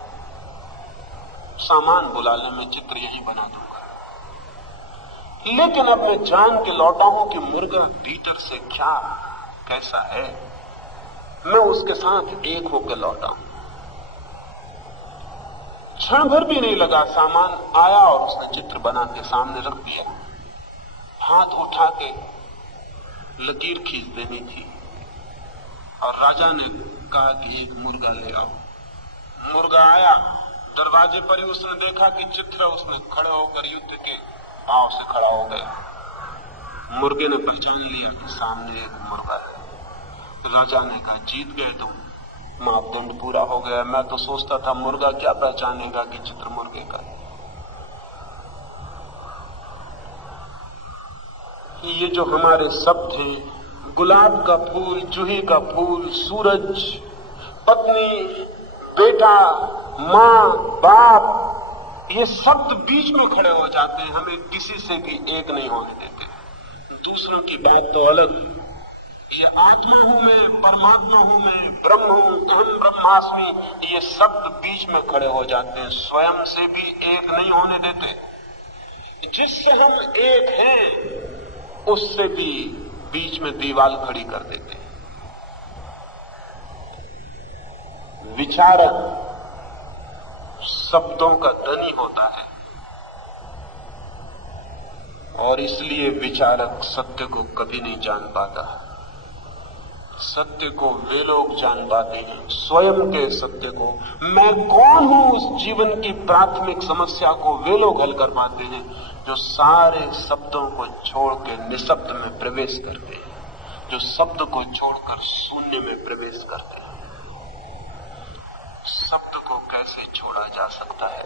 सामान बुला ले, मैं चित्र यहीं बना दूंगा। लेकिन अब मैं जान के लौटा हूं कि मुर्गा भीतर से क्या कैसा है, मैं उसके साथ एक होकर लौटा हूं। क्षण भर भी नहीं लगा, सामान आया और उसने चित्र बना के सामने रख दिया। हाथ उठा के लकीर खींच देनी थी और राजा ने कहा कि एक मुर्गा ले आओ। मुर्गा आया, दरवाजे पर ही उसने देखा कि चित्र, उसने खड़े होकर युद्ध के भाव से खड़ा हो गया। मुर्गे ने पहचान लिया कि सामने एक मुर्गा है। राजा ने कहा जीत गए तुम, मापदंड पूरा हो गया। मैं तो सोचता था मुर्गा क्या पहचानेगा कि चित्र मुर्गे का। ये जो हमारे शब्द हैं, गुलाब का फूल, जूही का फूल, सूरज, पत्नी, बेटा, माँ, बाप, ये शब्द बीच में खड़े हो जाते हैं, हमें किसी से भी एक नहीं होने देते। दूसरों की बात तो अलग, ये आत्मा हूं मैं, परमात्मा हूं मैं, ब्रह्म हूं, अहम ब्रह्मास्मि, ये शब्द बीच में खड़े हो जाते हैं, स्वयं से भी एक नहीं होने देते। जिससे हम एक हैं उससे भी बीच में दीवार खड़ी कर देते हैं। विचारक शब्दों का धनी होता है और इसलिए विचारक सत्य को कभी नहीं जान पाता। सत्य को वे लोग जान पाते हैं, स्वयं के सत्य को, मैं कौन हूं, उस जीवन की प्राथमिक समस्या को वे लोग हल कर पाते हैं जो सारे शब्दों को छोड़ के निशब्द में प्रवेश करते हैं, जो शब्द को छोड़कर शून्य में प्रवेश करते हैं। शब्द को कैसे छोड़ा जा सकता है?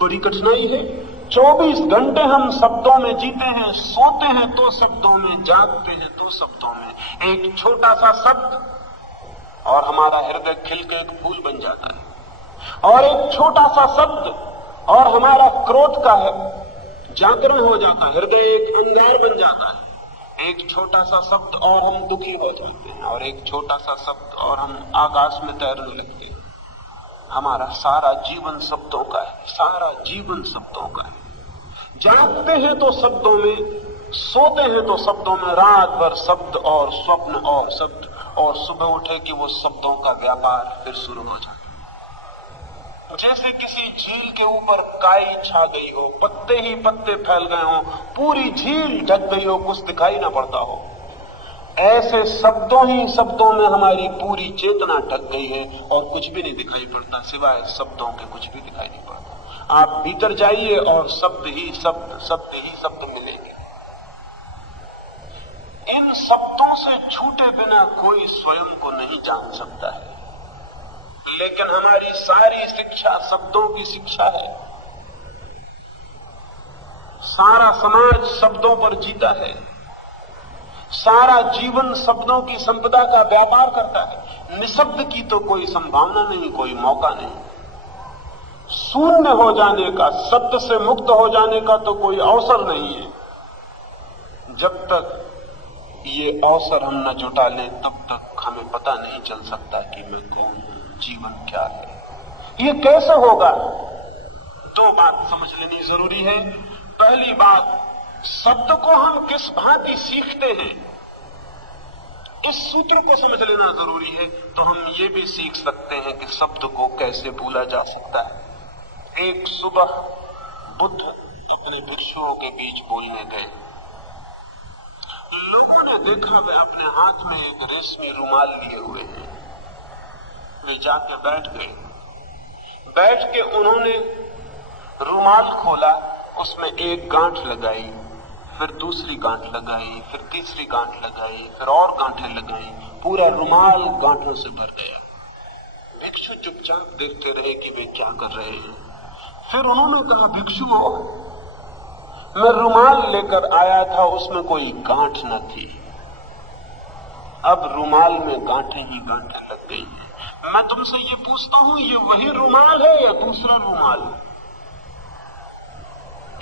बड़ी कठिनाई है। 24 घंटे हम शब्दों में जीते हैं, सोते हैं तो शब्दों में, जागते हैं तो शब्दों में। एक छोटा सा शब्द और हमारा हृदय खिल के एक फूल बन जाता है, और एक छोटा सा शब्द और हमारा क्रोध का है जागरण हो जाता है, हृदय एक अंगार बन जाता है। एक छोटा सा शब्द और हम दुखी हो जाते हैं, और एक छोटा सा शब्द और हम आकाश में तैरने लगते हैं। हमारा सारा जीवन शब्दों का है, सारा जीवन शब्दों का है। जागते हैं तो शब्दों में, सोते हैं तो शब्दों में, रात भर शब्द और स्वप्न और शब्द, और सुबह उठे कि वो शब्दों का व्यापार फिर शुरू हो जाता है। जैसे किसी झील के ऊपर काई छा गई हो, पत्ते ही पत्ते फैल गए हो, पूरी झील ढक गई हो, कुछ दिखाई ना पड़ता हो, ऐसे शब्दों ही शब्दों में हमारी पूरी चेतना ढक गई है और कुछ भी नहीं दिखाई पड़ता, सिवाय शब्दों के कुछ भी दिखाई नहीं पड़ता। आप भीतर जाइए और शब्द ही शब्द, शब्द ही शब्द मिलेंगे। इन शब्दों से छूटे बिना कोई स्वयं को नहीं जान सकता है, लेकिन हमारी सारी शिक्षा शब्दों की शिक्षा है। सारा समाज शब्दों पर जीता है, सारा जीवन शब्दों की संपदा का व्यापार करता है। निशब्द की तो कोई संभावना नहीं, कोई मौका नहीं। शून्य हो जाने का, सत्य से मुक्त हो जाने का तो कोई अवसर नहीं है। जब तक ये अवसर हम न जुटा लें, तब तक हमें पता नहीं चल सकता कि मैं कौन हूं, जीवन क्या है, ये कैसे होगा। दो बात समझ लेनी जरूरी है। पहली बात, शब्द को हम किस भांति सीखते हैं, इस सूत्र को समझ लेना जरूरी है। तो हम ये भी सीख सकते हैं कि शब्द को कैसे भूला जा सकता है। एक सुबह बुद्ध अपने भिक्षुओं के बीच बोलने गए। लोगों ने देखा वे अपने हाथ में एक रेशमी रुमाल लिए हुए हैं। वे जाके बैठ गए। बैठ के उन्होंने रुमाल खोला, उसमें एक गांठ लगाई, फिर दूसरी गांठ लगाई, फिर तीसरी गांठ लगाई, फिर और गांठें लगाई। पूरा रुमाल गांठों से भर गया। भिक्षु चुपचाप देखते रहे कि वे क्या कर रहे हैं। फिर उन्होंने कहा, भिक्षुओं, मैं रुमाल लेकर आया था, उसमें कोई गांठ न थी, अब रुमाल में गांठें ही गांठें लग गई हैं। मैं तुमसे ये पूछता हूं, ये वही रुमाल है या दूसरा रुमाल?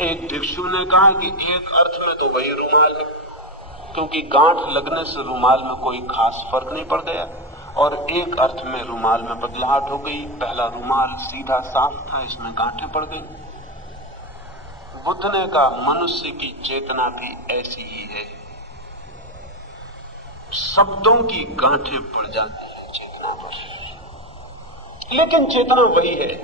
एक भिक्षु ने कहा कि एक अर्थ में तो वही रुमाल है, क्योंकि गांठ लगने से रुमाल में कोई खास फर्क नहीं पड़ गया, और एक अर्थ में रुमाल में बदलाहट हो गई। पहला रुमाल सीधा साफ था, इसमें गांठें पड़ गई। बुद्ध ने कहा, मनुष्य की चेतना भी ऐसी ही है, शब्दों की गांठें पड़ जाती है चेतना पर, लेकिन चेतना वही है।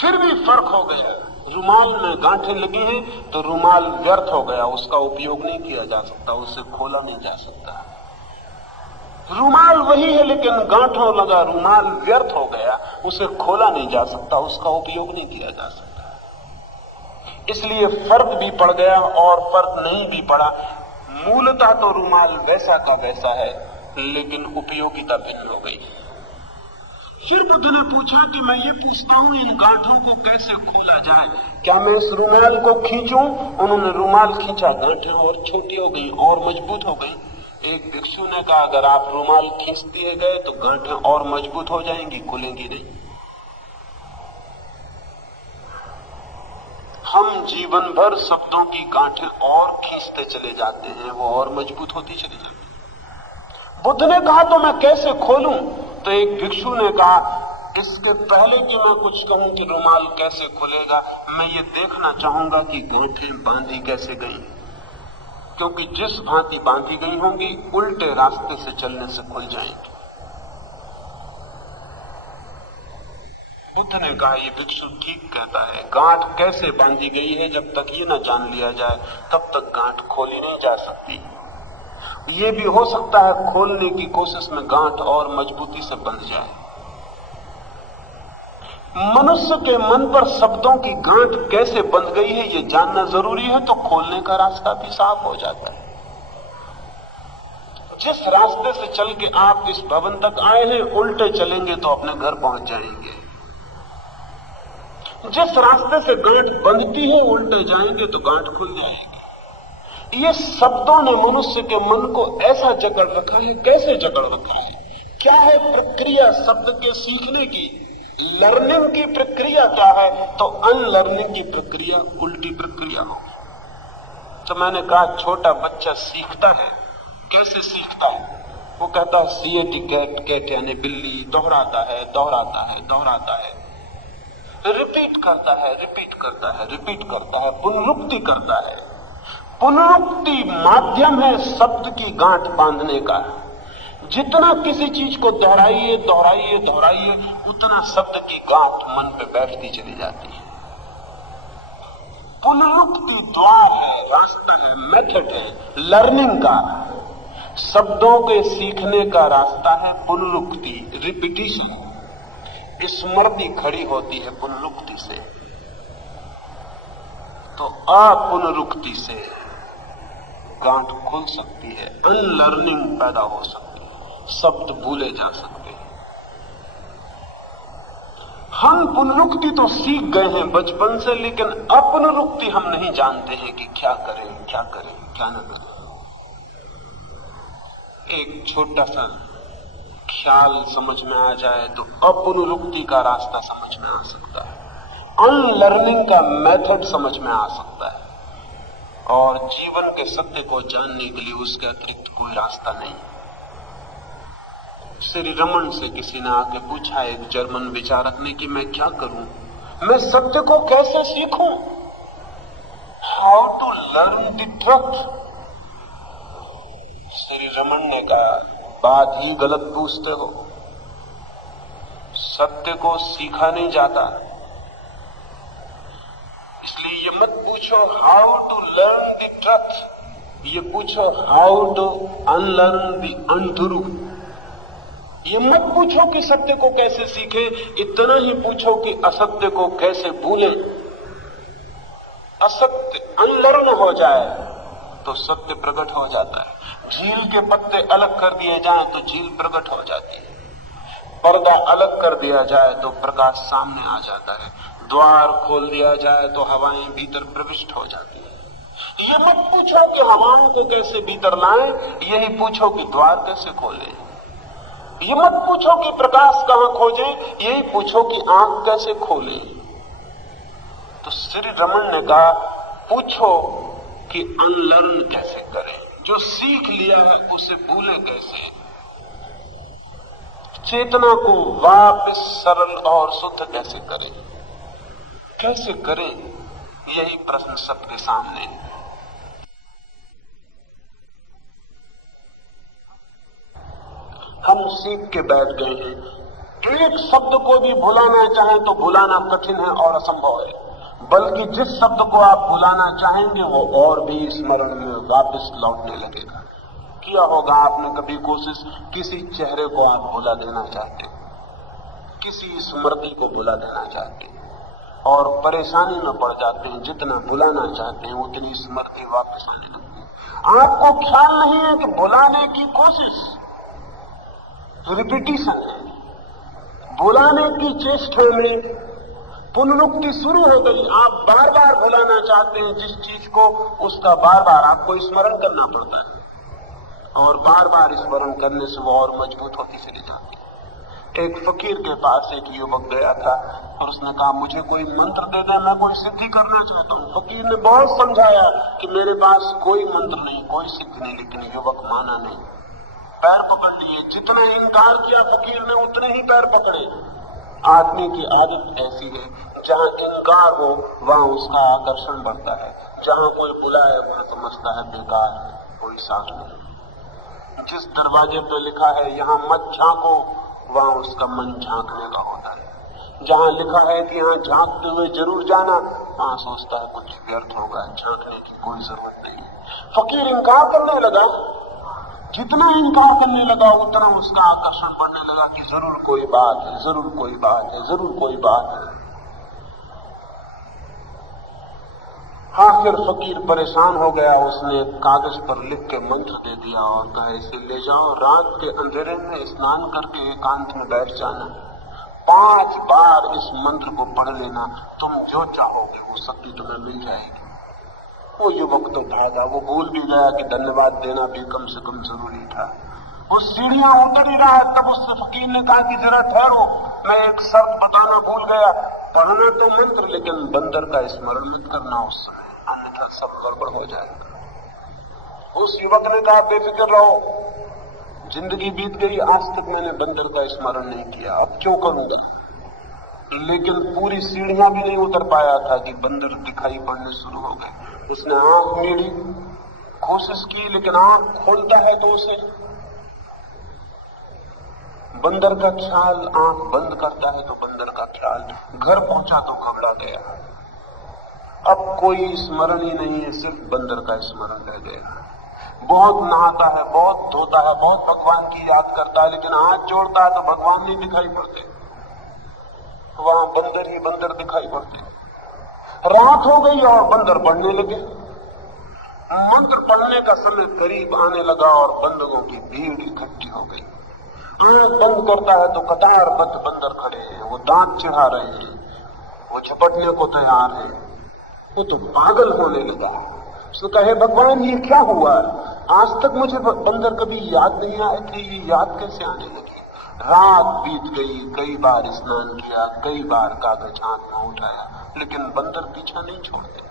फिर भी फर्क हो गया, रुमाल में गांठें लगी हैं तो रुमाल व्यर्थ हो गया, उसका उपयोग नहीं किया जा सकता, उसे खोला नहीं जा सकता। रुमाल वही है, लेकिन गांठों लगा रुमाल व्यर्थ हो गया, उसे खोला नहीं जा सकता, उसका उपयोग नहीं किया जा सकता। इसलिए फर्क भी पड़ गया और फर्क नहीं भी पड़ा। मूलतः तो रुमाल वैसा का वैसा है, लेकिन उपयोगिता भिन्न हो गई। फिर बुद्ध ने पूछा कि मैं ये पूछता हूं, इन गांठों को कैसे खोला जाए? क्या मैं इस रुमाल को खींचूं? उन्होंने रुमाल खींचा, गांठें और छोटी हो गई और मजबूत हो गई। एक भिक्षु ने कहा, अगर आप रुमाल खींचते गए तो गांठें और मजबूत हो जाएंगी, खुलेंगी नहीं। हम जीवन भर शब्दों की गांठें और खींचते चले जाते हैं, वो और मजबूत होती चली जाती है। बुद्ध ने कहा, तो मैं कैसे खोलूं? तो एक भिक्षु ने कहा, इसके पहले कि मैं कुछ कहूं कि रुमाल कैसे खुलेगा, मैं ये देखना चाहूंगा कि गांठें बांधी कैसे गई। क्योंकि जिस भांति बांधी गई होंगी उल्टे रास्ते से चलने से खुल जाएंगी। बुद्ध ने कहा, ये भिक्षु ठीक कहता है, गांठ कैसे बांधी गई है जब तक ये न जान लिया जाए तब तक गांठ खोली नहीं जा सकती। ये भी हो सकता है खोलने की कोशिश में गांठ और मजबूती से बंध जाए। मनुष्य के मन पर शब्दों की गांठ कैसे बंध गई है ये जानना जरूरी है, तो खोलने का रास्ता भी साफ हो जाता है। जिस रास्ते से चल के आप इस भवन तक आए हैं उल्टे चलेंगे तो अपने घर पहुंच जाएंगे। जिस रास्ते से गांठ बंधती है उल्टे जाएंगे तो गांठ खुल जाएगी। ये शब्दों ने मनुष्य के मन को ऐसा जकड़ रखा है। कैसे जकड़ रखा है? क्या है प्रक्रिया शब्द के सीखने की? लर्निंग की प्रक्रिया क्या है? तो अनलर्निंग की प्रक्रिया उल्टी प्रक्रिया हो। तो मैंने कहा छोटा बच्चा सीखता है, कैसे सीखता है? वो कहता है सीएटी कैट, कैट यानी बिल्ली, दोहराता है दोहराता है दोहराता है, रिपीट करता है रिपीट करता है रिपीट करता है, पुनरुक्ति करता है। पुनरुक्ति माध्यम है शब्द की गांठ बांधने का। जितना किसी चीज को दोहराइए दोहराइए दोहराइए उतना शब्द की गांठ मन पे बैठती चली जाती है। पुनरुक्ति द्वार है, रास्ता है, मेथड है लर्निंग का। शब्दों के सीखने का रास्ता है पुनरुक्ति, रिपीटिशन। स्मृति खड़ी होती है पुनरुक्ति से, तो अपुनरुक्ति से गांठ खुल सकती है, अनलर्निंग पैदा हो सकती है, शब्द भूले जा सकते हैं। हम पुनरुक्ति तो सीख गए हैं बचपन से, लेकिन अपुनरुक्ति हम नहीं जानते हैं कि क्या करें क्या करें क्या न करें। एक छोटा सा ख्याल समझ में आ जाए तो अपुनरुक्ति का रास्ता समझ में आ सकता है, अनलर्निंग का मेथड समझ में आ सकता है, और जीवन के सत्य को जानने के लिए उसके अतिरिक्त कोई रास्ता नहीं। श्री रमन से किसी ने आके पूछा, एक जर्मन विचारक ने, कि मैं क्या करूं, मैं सत्य को कैसे सीखूं? How to learn the truth? Shri Raman ने कहा, बात ही गलत पूछते हो। सत्य को सीखा नहीं जाता, इसलिए ये मत पूछो how to learn the truth, ये पूछो how to unlearn the untrue. ये मत पूछो कि सत्य को कैसे सीखे, इतना ही पूछो कि असत्य को कैसे भूलें। असत्य अनलर्न हो जाए तो सत्य प्रकट हो जाता है। झील के पत्ते अलग कर दिए जाएं तो झील प्रकट हो जाती है। पर्दा अलग कर दिया जाए तो प्रकाश सामने आ जाता है। द्वार खोल दिया जाए तो हवाएं भीतर प्रविष्ट हो जाती है। ये मत पूछो कि हवाओं को कैसे भीतर लाएं, यही पूछो कि द्वार कैसे खोलें। ये मत पूछो कि प्रकाश कहां खोजें, यही पूछो कि आंख कैसे खोलें। तो श्री रमन ने कहा, पूछो कि अनलर्न कैसे करें, जो सीख लिया है उसे भूले कैसे, चेतना को वापस सरल और शुद्ध कैसे करें, कैसे करें, यही प्रश्न सबके सामने है। हम सीख के बैठ गए हैं। एक शब्द को भी भुलाना चाहें तो भुलाना कठिन है और असंभव है, बल्कि जिस शब्द को आप भुलाना चाहेंगे वो और भी स्मरण में वापस लौटने लगेगा। किया होगा आपने कभी कोशिश, किसी चेहरे को आप भुला देना चाहते, किसी स्मृति को भुला देना चाहते, और परेशानी में पड़ जाते हैं। जितना भुलाना चाहते हैं उतनी स्मृति वापस आने लगती है। आपको ख्याल नहीं है कि भुलाने की कोशिश रिपीटिशन है। भुलाने की चेष्टा में पुनरुक्ति शुरू हो गई। आप बार बार भुलाना चाहते हैं जिस चीज को, उसका बार बार आपको स्मरण करना पड़ता है, और बार बार स्मरण करने से वो और मजबूत होती चली जाती है। एक फकीर के पास एक युवक गया था और उसने कहा, मुझे कोई मंत्र दे दे, मैं कोई सिद्धि करना चाहता हूँ। फकीर ने बहुत समझाया कि मेरे पास कोई मंत्र नहीं, कोई सिद्धि नहीं, लेकिन युवक माना नहीं, पैर पकड़ लिए। जितना इनकार किया फकीर ने उतने ही पैर पकड़े। आदमी की आदत ऐसी है, जहां इनकार हो वहां उसका आकर्षण बढ़ता है, जहां कोई बुलाए वहां समझता है बेकार है, कोई साथ नहीं। जिस दरवाजे पे लिखा है यहां मत झांको, वहां उसका मन झांकने का होता है। जहां लिखा है कि यहां झांकते हुए जरूर जाना, वहां सोचता है कुछ व्यर्थ होगा, झांकने की कोई जरूरत नहीं। फकीर इनकार करने लगा, जितना इनकार करने लगा उतना उसका आकर्षण बढ़ने लगा कि जरूर कोई बात है, जरूर कोई बात है, जरूर कोई बात है। आखिर फकीर परेशान हो गया, उसने कागज पर लिख के मंत्र दे दिया और कहा इसे ले जाओ, रात के अंधेरे में स्नान करके एकांत में बैठ जाना, 5 बार इस मंत्र को पढ़ लेना, तुम जो चाहोगे वो शक्ति तुम्हें मिल जाएगी। वो युवक तो भागा, वो भूल भी गया कि धन्यवाद देना भी कम से कम जरूरी था। वो सीढ़ियां उतर ही रहा है, तब उससे फकीर ने कहा कि जरा ठहरो, मैं एक शर्त बताना भूल गया, पढ़ना तो मंत्र लेकिन बंदर का स्मरण मत करना उस समय, अन्यथा सब गड़बड़ हो जाएगा। उस युवक ने कहा बेफिक्र रहो, जिंदगी बीत गई, आज तक मैंने बंदर का स्मरण नहीं किया, अब क्यों करूंगा। लेकिन पूरी सीढ़ियां भी नहीं उतर पाया था कि बंदर दिखाई पड़ने शुरू हो गए। उसने आंख मीड़ी, कोशिश की, लेकिन आंख खोलता है तो उसे बंदर का ख्याल, आंख बंद करता है तो बंदर का ख्याल। घर पहुंचा तो घबरा गया, अब कोई स्मरण ही नहीं है, सिर्फ बंदर का स्मरण रह गया। बहुत नहाता है, बहुत धोता है, बहुत भगवान की याद करता है, लेकिन हाथ जोड़ता है तो भगवान नहीं दिखाई पड़ते, वहां बंदर ही बंदर दिखाई पड़ते। रात हो गई और बंदर बढ़ने लगे। मंत्र पढ़ने का समय करीब आने लगा और बंदरों की भीड़ इकट्ठी हो गई। आंख बंद करता है तो कतारबद्ध बंदर खड़े हैं, वो दांत चिढ़ा रहे हैं, वो झपटने को तैयार है। वो तो पागल होने लगा। उसने कहा हे भगवान ये क्या हुआ, आज तक मुझे बंदर कभी याद नहीं आए थे, ये याद कैसे आने लगी। रात बीत गई, कई बार स्नान किया, कई बार कागज हाथ में उठाया, लेकिन बंदर पीछा नहीं छोड़ते।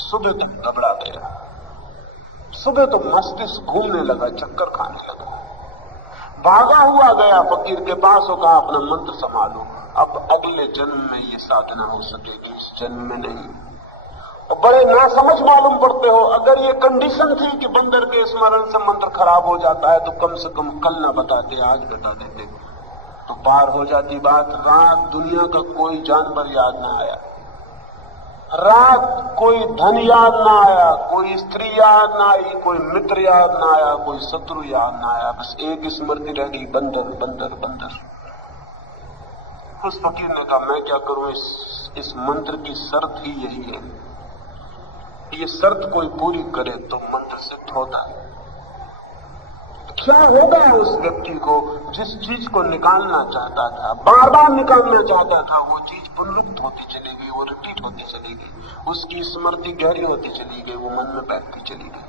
सुबह तक घबरा गया, सुबह तो मस्तिष्क घूमने लगा, चक्कर खाने लगा, भागा हुआ गया फकीर के पास और कहा अपना मंत्र संभालो, अब अगले जन्म में ये साधना हो सकेगी, इस जन्म में नहीं। और बड़े नासमझ मालूम पड़ते हो, अगर ये कंडीशन थी कि बंदर के स्मरण से मंत्र खराब हो जाता है तो कम से कम कल ना बताते, आज बता देते तो पार हो जाती बात। रात दुनिया का कोई जानवर याद ना आया, रात कोई धन याद ना आया, कोई स्त्री याद ना आई, कोई मित्र याद ना आया, कोई शत्रु याद ना आया, बस एक स्मृति रह गई, बंदर बंदर बंदर। उस फकीर ने कहा मैं क्या करूं, इस मंत्र की शर्त ही यही है, ये शर्त कोई पूरी करे तो मंत्र सिद्ध होता है। क्या होगा उस व्यक्ति को जिस चीज को निकालना चाहता था, बार बार निकालना चाहता था, वो चीज पुनरुक्त होती चली गई, वो रिपीट होती चली गई, उसकी स्मृति गहरी होती चली गई, वो मन में बैठती चली गई।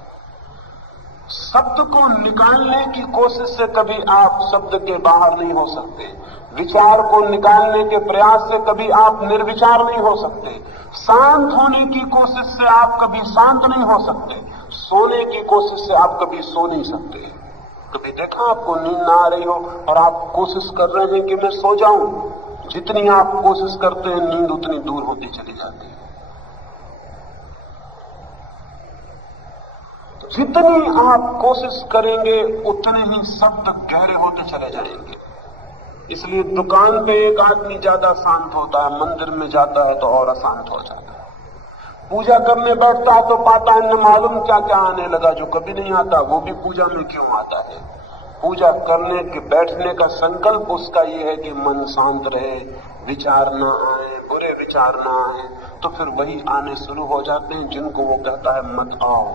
शब्द को निकालने की कोशिश से कभी आप शब्द के बाहर नहीं हो सकते, विचार को निकालने के प्रयास से कभी आप निर्विचार नहीं हो सकते, शांत होने की कोशिश से आप कभी शांत नहीं हो सकते, सोने की कोशिश से आप कभी सो नहीं सकते। कभी देखा आपको नींद ना आ रही हो और आप कोशिश कर रहे हैं कि मैं सो जाऊं, जितनी आप कोशिश करते हैं नींद उतनी दूर होती चली जाती है। जितनी आप कोशिश करेंगे उतने ही शब्द गहरे होते चले जाएंगे। इसलिए दुकान पे एक आदमी ज्यादा शांत होता है, मंदिर में जाता है तो और अशांत हो जाता है। पूजा करने बैठता है तो पाता है न मालूम क्या क्या आने लगा जो कभी नहीं आता, वो भी पूजा में क्यों आता है। पूजा करने के बैठने का संकल्प उसका ये है कि मन शांत रहे, विचार ना आए, बुरे विचार ना आए, तो फिर वही आने शुरू हो जाते हैं जिनको वो कहता है मत आओ।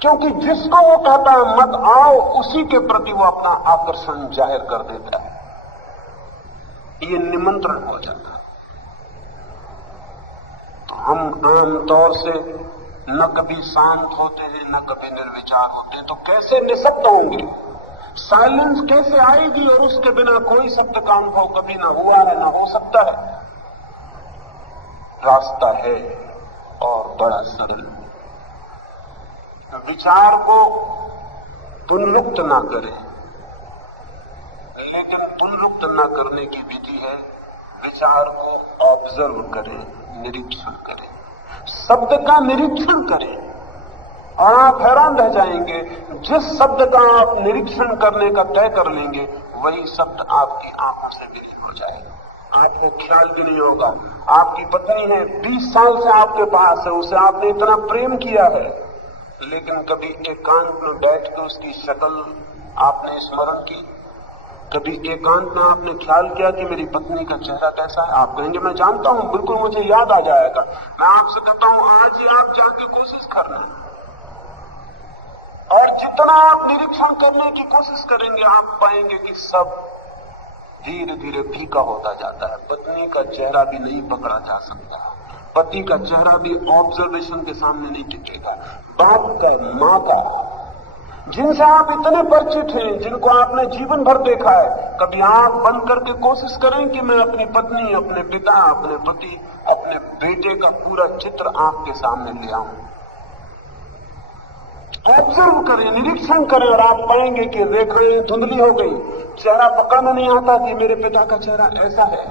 क्योंकि जिसको वो कहता है मत आओ, उसी के प्रति वो अपना आकर्षण जाहिर कर देता है, ये निमंत्रण हो जाता है। तो हम आमतौर से न कभी शांत होते हैं न कभी निर्विचार होते हैं, तो कैसे निशब्द होंगे, साइलेंस कैसे आएगी, और उसके बिना कोई शब्द का अनुभव कभी ना हुआ है ना हो सकता है। रास्ता है और बड़ा सरल, विचार को पुनरुक्त ना करें, लेकिन पुनरुक्त ना करने की विधि है विचार को ऑब्जर्व करें, निरीक्षण करें। शब्द का निरीक्षण करें और आप हैरान रह जाएंगे। जिस शब्द का आप निरीक्षण करने का तय कर लेंगे वही शब्द आपकी आंखों से विलीन हो जाएगा। आपको ख्याल भी नहीं होगा। आपकी पत्नी है, 20 साल से आपके पास है, उसे आपने इतना प्रेम किया है, लेकिन कभी एकांत में बैठ के उसकी शक्ल आपने स्मरण की? कभी एकांत में आपने ख्याल किया कि मेरी पत्नी का चेहरा कैसा है? आप कहेंगे मैं जानता हूं, बिल्कुल मुझे याद आ जाएगा। मैं आपसे कहता हूं आज ही आप जाके कोशिश करना, और जितना आप निरीक्षण करने की कोशिश करेंगे आप पाएंगे कि सब धीरे धीरे फीका होता जाता है। पत्नी का चेहरा भी नहीं पकड़ा जा सकता, पति का चेहरा भी ऑब्जर्वेशन के सामने नहीं टिकेगा। बाप का, मां का, जिनसे आप इतने परिचित हैं, जिनको आपने जीवन भर देखा है, कभी आंख बंद करके कोशिश करें कि मैं अपनी पत्नी, अपने पिता, अपने पति, अपने बेटे का पूरा चित्र आंख के सामने ले आऊं। ऑब्जर्व करें, निरीक्षण करें, और आप पाएंगे कि रेखाएं धुंधली हो गई, चेहरा पकड़ना नहीं आता कि मेरे पिता का चेहरा ऐसा है।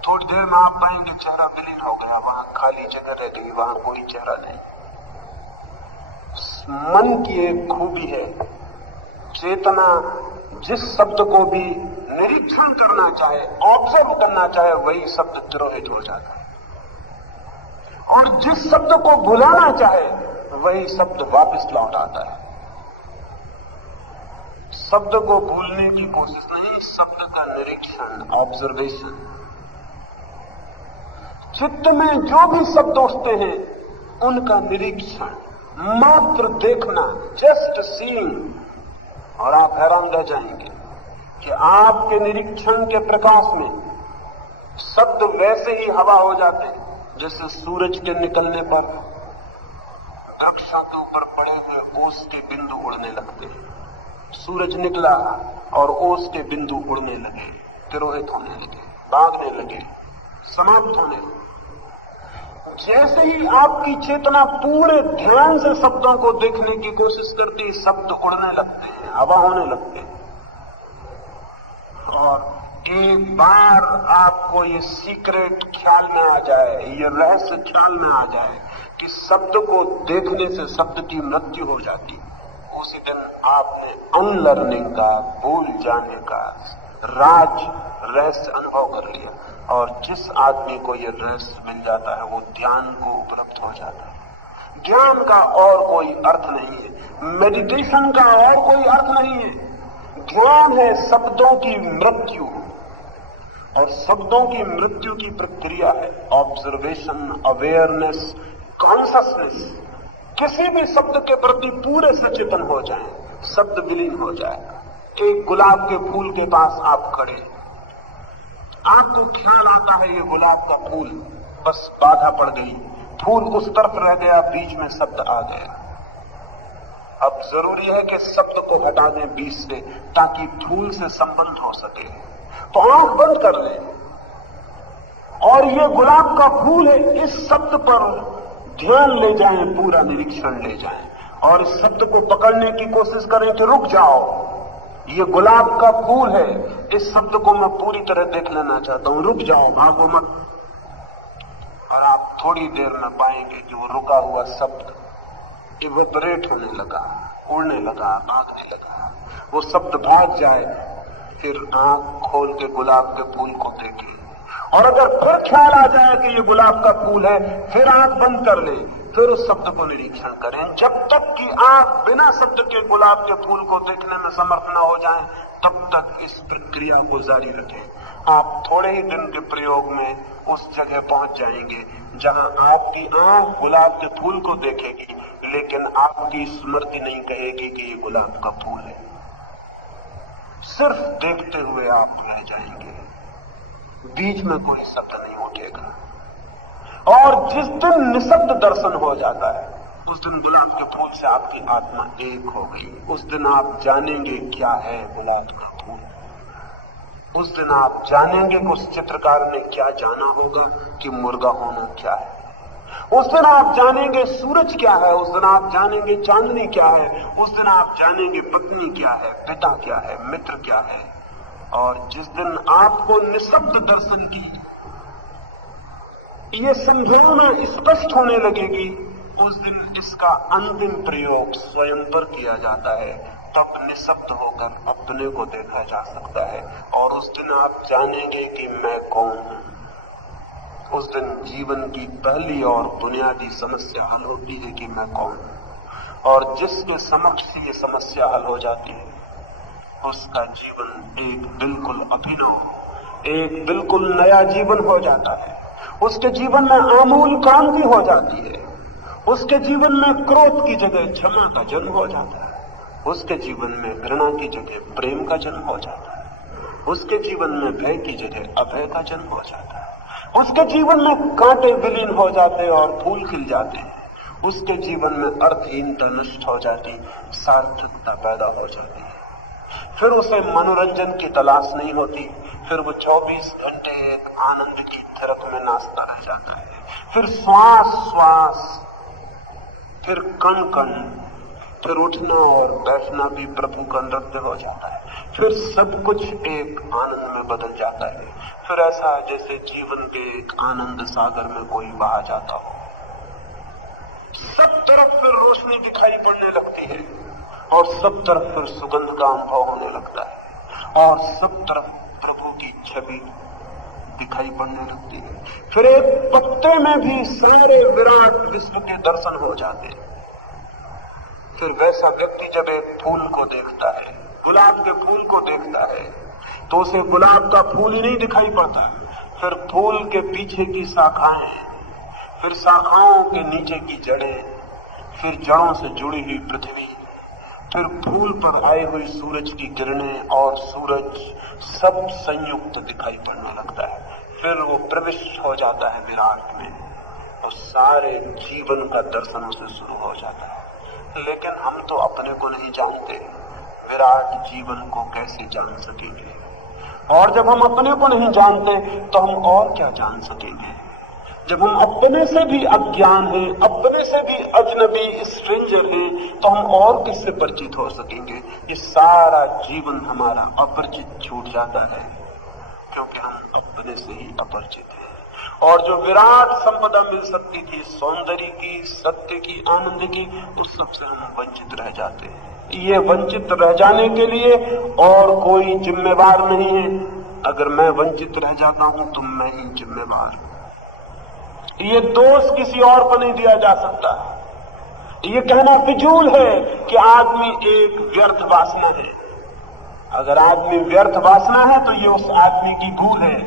थोड़ी देर में आप पाएंगे चेहरा विलीन हो गया, वहां खाली जगह रह गई, वहां कोई चेहरा नहीं। मन की एक खूबी है, चेतना जिस शब्द को भी निरीक्षण करना चाहे, ऑब्जर्व करना चाहे, वही शब्द तिरोहित हो जाता है, और जिस शब्द को भुलाना चाहे वही शब्द वापस लौट आता है। शब्द को भूलने की कोशिश नहीं, शब्द का निरीक्षण, ऑब्जर्वेशन। चित्त में जो भी शब्द उठते हैं उनका निरीक्षण, मात्र देखना, जस्ट सीइंग, और आप हैरान रह जाएंगे कि आपके निरीक्षण के प्रकाश में शब्द वैसे ही हवा हो जाते हैं जैसे सूरज के निकलने पर वृक्षों के ऊपर पड़े हुए ओस के बिंदु उड़ने लगते हैं। सूरज निकला और ओस के बिंदु उड़ने लगे, तिरोहित होने लगे, भागने लगे, समाप्त होने लगे। जैसे ही आपकी चेतना पूरे ध्यान से शब्दों को देखने की कोशिश करती है, शब्द उड़ने लगते हैं, हवा होने लगते हैं। और एक बार आपको ये सीक्रेट ख्याल में आ जाए, ये रहस्य ख्याल में आ जाए कि शब्द को देखने से शब्द की मृत्यु हो जाती, उसी दिन आपने अनलर्निंग का, भूल जाने का राज रहस्य अनुभव कर लिया। और जिस आदमी को ये रहस्य मिल जाता है वो ध्यान को उपलब्ध हो जाता है। ज्ञान का और कोई अर्थ नहीं है, मेडिटेशन का और कोई अर्थ नहीं है। ध्यान है शब्दों की मृत्यु, और शब्दों की मृत्यु की प्रक्रिया है ऑब्जर्वेशन, अवेयरनेस, कॉन्शसनेस। किसी भी शब्द के प्रति पूरे सचेतन हो जाएं, शब्द विलीन हो जाएगा। एक गुलाब के फूल के पास आप खड़े, आपको ख्याल आता है ये गुलाब का फूल, बस बाधा पड़ गई, फूल उस तरफ रह गया, बीच में शब्द आ गया। अब जरूरी है कि शब्द को हटा दें बीच से ताकि फूल से संबंध हो सके। तो आंख बंद कर लें और ये गुलाब का फूल है, इस शब्द पर ध्यान ले जाएं, पूरा निरीक्षण ले जाएं, और इस शब्द को पकड़ने की कोशिश करें कि रुक जाओ, ये गुलाब का फूल है, इस शब्द को मैं पूरी तरह देख लेना चाहता हूं, रुक जाओ, भागो मत। और आप थोड़ी देर में पाएंगे कि वो रुका हुआ शब्द इवेपोरेट होने लगा, उड़ने लगा, भागने लगा। वो शब्द भाग जाए, फिर आंख खोल के गुलाब के फूल को देखें, और अगर फिर ख्याल आ जाए कि ये गुलाब का फूल है, फिर आंख बंद कर ले, फिर उस शब्द को निरीक्षण करें। जब तक कि आप बिना शब्द के गुलाब के फूल को देखने में समर्थ न हो जाएं, तब तक इस प्रक्रिया को जारी रखें। आप थोड़े ही दिन के प्रयोग में उस जगह पहुंच जाएंगे जहां आपकी आंख गुलाब के फूल को देखेगी, लेकिन आपकी स्मृति नहीं कहेगी कि ये गुलाब का फूल है। सिर्फ देखते हुए आप रह जाएंगे, बीच में कोई शब्द नहीं उठेगा। और जिस दिन निशब्द दर्शन हो जाता है, उस दिन गुलाब के फूल से आपकी आत्मा एक हो गई। उस दिन आप जानेंगे क्या है गुलाब का फूल। उस दिन आप जानेंगे कि उस चित्रकार ने क्या जाना होगा कि मुर्गा होना क्या है। उस दिन आप जानेंगे सूरज क्या है, उस दिन आप जानेंगे चांदनी क्या है, उस दिन आप जानेंगे पत्नी क्या है, पिता क्या है, मित्र क्या है। और जिस दिन आपको निशब्द दर्शन की ये संभावना स्पष्ट होने लगेगी उस दिन इसका अंतिम प्रयोग स्वयं पर किया जाता है, तब निशब्द होकर अपने को देखा जा सकता है और उस दिन आप जानेंगे कि मैं कौन हूं। उस दिन जीवन की पहली और बुनियादी समस्या हल होती है कि मैं कौन हूं, और जिसके समक्ष ये समस्या हल हो जाती है उसका जीवन एक बिल्कुल अभिनव, एक बिल्कुल नया जीवन हो जाता है। उसके जीवन में आमूल क्रांति हो जाती है। उसके जीवन में क्रोध की जगह क्षमा का जन्म हो जाता है। उसके जीवन में घृणा की जगह प्रेम का जन्म हो जाता है। उसके जीवन में भय की जगह अभय का जन्म हो जाता है। उसके जीवन में कांटे विलीन हो जाते और फूल खिल जाते हैं। उसके जीवन में अर्थहीनता नष्ट हो जाती, सार्थकता पैदा हो जाती है। फिर उसे मनोरंजन की तलाश नहीं होती, फिर वो 24 घंटे एक आनंद की थिरक में नाचता रह जाता है। फिर श्वास श्वास, फिर कण कण, फिर उठना और बैठना भी प्रभु का नृत्य हो जाता है। फिर सब कुछ एक आनंद में बदल जाता है। फिर ऐसा जैसे जीवन के एक आनंद सागर में कोई बहा जाता हो। सब तरफ फिर रोशनी दिखाई पड़ने लगती है और सब तरफ फिर सुगंध का अनुभव होने लगता है और सब तरफ प्रभु की छवि दिखाई पड़ने लगती है। फिर एक पत्ते में भी सारे विराट विश्व के दर्शन हो जाते हैं। फिर वैसा व्यक्ति जब एक फूल को देखता है, गुलाब के फूल को देखता है, तो उसे गुलाब का फूल ही नहीं दिखाई पड़ता। फिर फूल के पीछे की शाखाएं, फिर शाखाओं के नीचे की जड़ें, फिर जड़ों से जुड़ी हुई पृथ्वी, फिर फूल पर आई हुई सूरज की किरणें और सूरज, सब संयुक्त दिखाई पड़ने लगता है। फिर वो प्रविष्ट हो जाता है विराट में और सारे जीवन का दर्शन उसे शुरू हो जाता है। लेकिन हम तो अपने को नहीं जानते, विराट जीवन को कैसे जान सकेंगे? और जब हम अपने को नहीं जानते तो हम और क्या जान सकेंगे? जब हम अपने से भी अज्ञान हैं, अपने से भी अजनबी स्ट्रेंजर हैं, तो हम और किससे परिचित हो सकेंगे? ये सारा जीवन हमारा अपरिचित छूट जाता है क्योंकि हम अपने से ही अपरिचित हैं। और जो विराट संपदा मिल सकती थी, सौंदर्य की, सत्य की, आनंद की, उस सबसे हम वंचित रह जाते हैं। ये वंचित रह जाने के लिए और कोई जिम्मेवार नहीं है। अगर मैं वंचित रह जाता हूं तो मैं ही जिम्मेवार हूं। ये दोष किसी और पर नहीं दिया जा सकता। ये कहना फिजूल है कि आदमी एक व्यर्थ वासना है। अगर आदमी व्यर्थ वासना है तो ये उस आदमी की भूल है।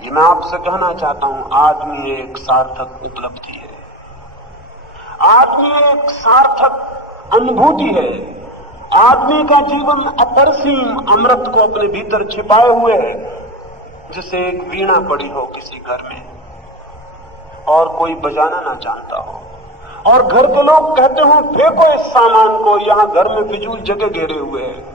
ये मैं आपसे कहना चाहता हूं, आदमी एक सार्थक उपलब्धि है, आदमी एक सार्थक अनुभूति है। आदमी का जीवन अपरसीम अमृत को अपने भीतर छिपाए हुए है, जैसे एक वीणा पड़ी हो किसी घर में और कोई बजाना ना जानता हो, और घर के लोग कहते हो फेंको इस सामान को, यहां घर में फिजूल जगह घेरे हुए हैं।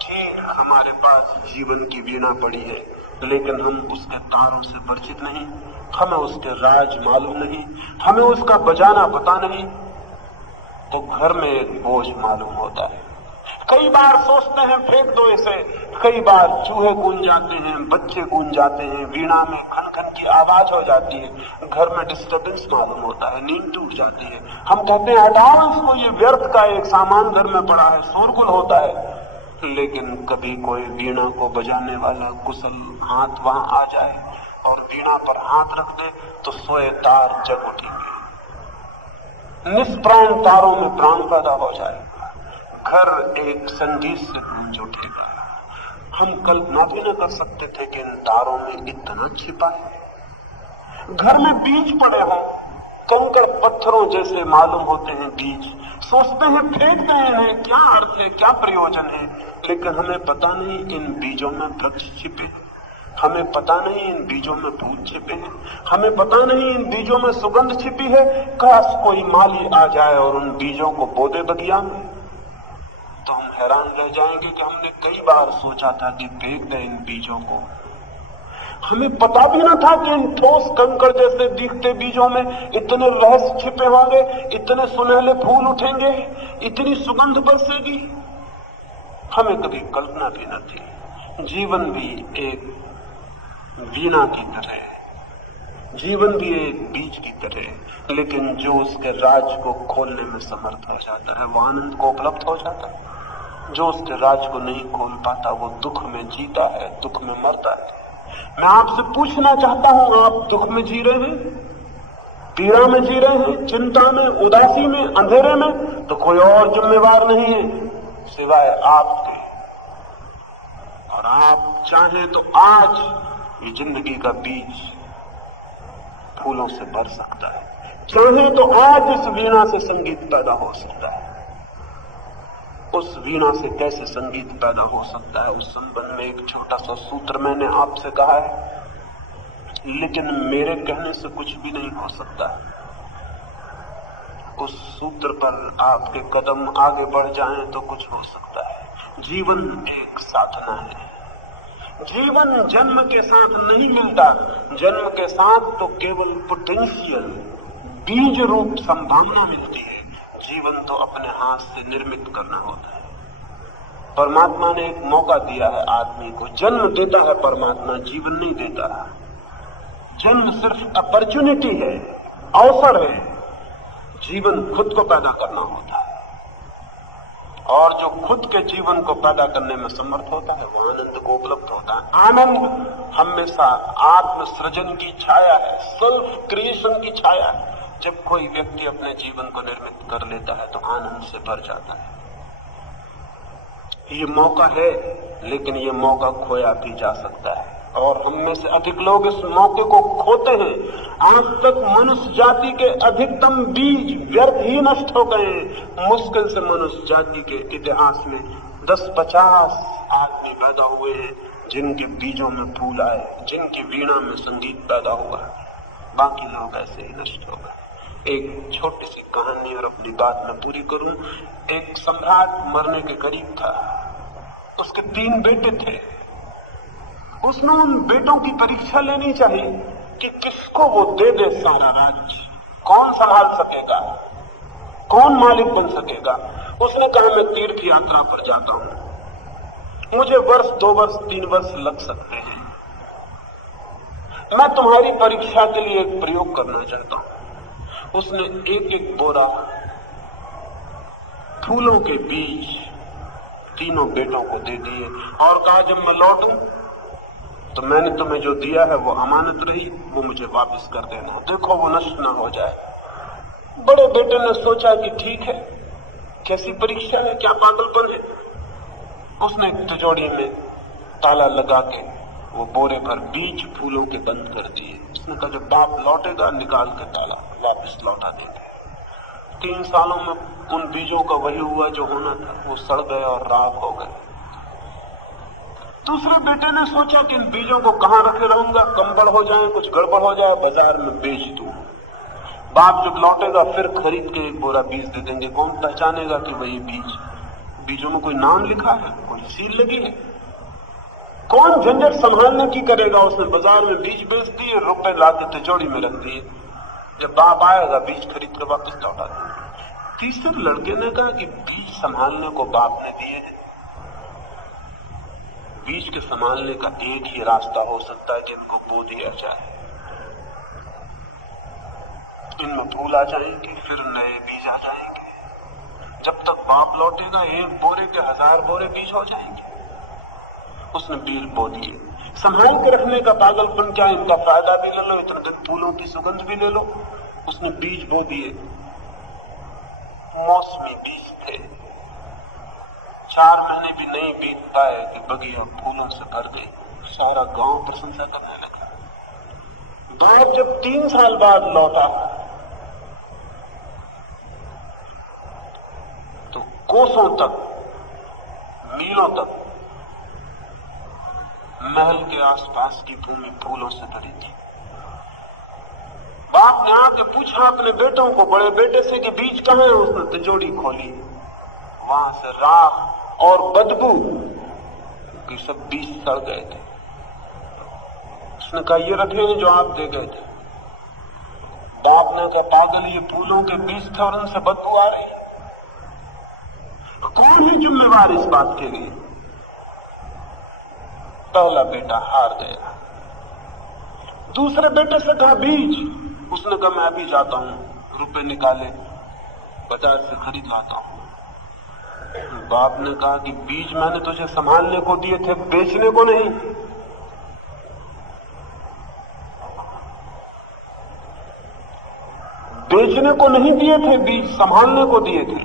ठीक हमारे पास जीवन की वीणा पड़ी है, लेकिन हम उसके तारों से परिचित नहीं, हमें उसके राज मालूम नहीं, हमें उसका बजाना पता नहीं, तो घर में एक बोझ मालूम होता है। कई बार सोचते हैं फेंक दो इसे, कई बार चूहे गूंज जाते हैं, बच्चे गूंज जाते हैं, वीणा में खन खन की आवाज हो जाती है, घर में डिस्टर्बेंस मालूम होता है, नींद टूट जाती है। हम कहते हैं हटाओ इसको, ये व्यर्थ का एक सामान घर में पड़ा है, शोरगुल होता है। लेकिन कभी कोई वीणा को बजाने वाला कुशल हाथ वहां आ जाए और वीणा पर हाथ रख दे तो सोए तार जग उठेंगे, निष्प्राण तारों में प्राण पैदा हो जाएगा, घर एक संगीत से गूंज उठेगा। हम कल्पना भी न कर सकते थे कि इन तारों में इतना छिपा है। घर में बीज पड़े हों, कंकड़ पत्थरों जैसे मालूम होते हैं बीज, सोचते हैं फेंक दें इन्हें, क्या अर्थ है, क्या प्रयोजन है, लेकिन हमें पता नहीं इन बीजों में वृक्ष छिपे हैं, हमें पता नहीं इन बीजों में फूल छिपे हैं, हमें पता नहीं इन बीजों में सुगंध छिपी है। काश कोई माली आ जाए और उन बीजों को बो दे बगिया में, तो हम हैरान रह जाएंगे कि हमने कई बार सोचा था कि फेंक दें इन बीजों को। हमें पता भी न था कि इन ठोस कंकड़ जैसे दिखते बीजों में इतने रहस्य छिपे होंगे, इतने सुनहले फूल उठेंगे, इतनी सुगंध बरसेगी। हमें कभी कल्पना भी न थी। जीवन भी एक वीणा की तरह, जीवन भी एक बीज की तरह, लेकिन जो उसके राज को खोलने में समर्थ हो जाता है वो आनंद को उपलब्ध हो जाता है। जो उसके राज को नहीं खोल पाता वो दुख में जीता है, दुख में मरता है। मैं आपसे पूछना चाहता हूं, आप दुख में जी रहे हैं, पीड़ा में जी रहे हैं, चिंता में, उदासी में, अंधेरे में, तो कोई और जिम्मेवार नहीं है सिवाय आपके। और आप चाहें तो आज ये जिंदगी का बीज फूलों से भर सकता है। चाहे तो आज इस वीणा से संगीत पैदा हो सकता है। उस वीणा से कैसे संगीत पैदा हो सकता है, उस संबंध में एक छोटा सा सूत्र मैंने आपसे कहा है, लेकिन मेरे कहने से कुछ भी नहीं हो सकता। उस सूत्र पर आपके कदम आगे बढ़ जाएं तो कुछ हो सकता है। जीवन एक साधना है। जीवन जन्म के साथ नहीं मिलता। जन्म के साथ तो केवल पोटेंशियल, बीज रूप संभावना मिलती है। जीवन तो अपने हाथ से निर्मित करना होता है। परमात्मा ने एक मौका दिया है आदमी को। जन्म देता है परमात्मा, जीवन नहीं देता। जन्म सिर्फ अपॉर्चुनिटी है, अवसर है। जीवन खुद को पैदा करना होता है। और जो खुद के जीवन को पैदा करने में समर्थ होता है वो आनंद को उपलब्ध होता है। आनंद हमेशा आत्म सृजन की छाया है, सेल्फ क्रिएशन की छाया है। जब कोई व्यक्ति अपने जीवन को निर्मित कर लेता है तो आनंद से भर जाता है। ये मौका है, लेकिन ये मौका खोया भी जा सकता है, और हम में से अधिक लोग इस मौके को खोते हैं। आज तक मनुष्य जाति के अधिकतम बीज व्यर्थ ही नष्ट हो गए हैं। मुश्किल से मनुष्य जाति के इतिहास में 10-50 आदमी पैदा हुए हैं जिनके बीजों में फूल आए, जिनकी वीणा में संगीत पैदा हुआ। बाकी लोग ऐसे ही नष्ट हो गए। एक छोटी सी कहानी और अपनी बात में पूरी करूं। एक सम्राट मरने के करीब था। उसके 3 बेटे थे। उसने उन बेटों की परीक्षा लेनी चाहिए कि किसको वो दे दे सारा राज्य, कौन संभाल सकेगा, कौन मालिक बन सकेगा। उसने कहा मैं तीर्थ यात्रा पर जाता हूं, मुझे वर्ष 2 वर्ष 3 वर्ष लग सकते हैं। मैं तुम्हारी परीक्षा के लिए एक प्रयोग करना चाहता हूं। उसने एक बोरा फूलों के बीज तीनों बेटों को दे दिए और कहा जब मैं लौटूं तो मैंने तुम्हें जो दिया है वो अमानत रही, वो मुझे वापस कर देना, देखो वो नष्ट ना हो जाए। बड़े बेटे ने सोचा कि ठीक है, कैसी परीक्षा है, क्या पागलपन है। उसने तिजोरी में ताला लगा के वो बोरे भर बीज फूलों के बंद कर दिए। उसने कहा जब बाप लौटेगा निकाल के ताला वापस लौटा देंगे। 3 सालों में उन बीजों का वही हुआ जो होना था, वो सड़ गए और राख हो गए। दूसरे बेटे ने सोचा कि इन बीजों को कहां रखे रहूंगा, कंबल हो जाए, कुछ गड़बड़ हो जाए, बाजार में बेच दूं। बाप जब लौटेगा फिर खरीद के एक बोरा बीज दे देंगे, कौन पहचानेगा कि वही बीज। बीजों में कोई नाम लिखा है, कोई सील लगी है, कौन झंझट संभालने की करेगा। उसने बाजार में बीज बेच दिए, रुपए लाके तिजोरी में रख दिए। जब बाप आएगा बीज खरीद कर वापस लौटा देंगे। तीसरे लड़के ने कहा कि बीज संभालने को बाप ने दिए हैं, बीज के संभालने का एक ही रास्ता हो सकता है जिनको बो दिया जाए। इनमें फूल आ जाएंगे, फिर नए बीज आ जाएंगे। जब तक बाप लौटेगा एक बोरे के 1000 बोरे बीज हो जाएंगे। उसने बीज बो दिए। संभाल के रखने का पागलपन क्या, इनका फायदा भी ले लो, इतने दिन फूलों की सुगंध भी ले लो। उसने बीज बो दिए। मौसमी बीज थे। 4 महीने भी नहीं बीत पाए कि बगिया फूलों से भर गई। सारा गांव प्रशंसा करने लगा। बाप जब 3 साल बाद लौटा तो कोसों तक, मीलों तक महल के आसपास की भूमि फूलों से भरी थी। बाप ने आके पूछा अपने बेटों को, बड़े बेटे से कि बीज कहां है। उसने तिजोरी खोली, वहां से राख और बदबू कि सब बीज सड़ गए थे। उसने कहा ये रखे हैं जो आप दे गए थे। बाप ने कहा पागल, ये फूलों के बीज थे और उनसे बदबू आ रही है। कौन है जिम्मेवार इस बात के लिए? पहला बेटा हार गया। दूसरे बेटे से कहा बीज, उसने कहा मैं भी जाता हूं, रुपए निकाले बाजार से खरीद लाता हूं। बाप ने कहा कि बीज मैंने तुझे संभालने को दिए थे, बेचने को नहीं। बेचने को नहीं दिए थे बीज, संभालने को दिए थे।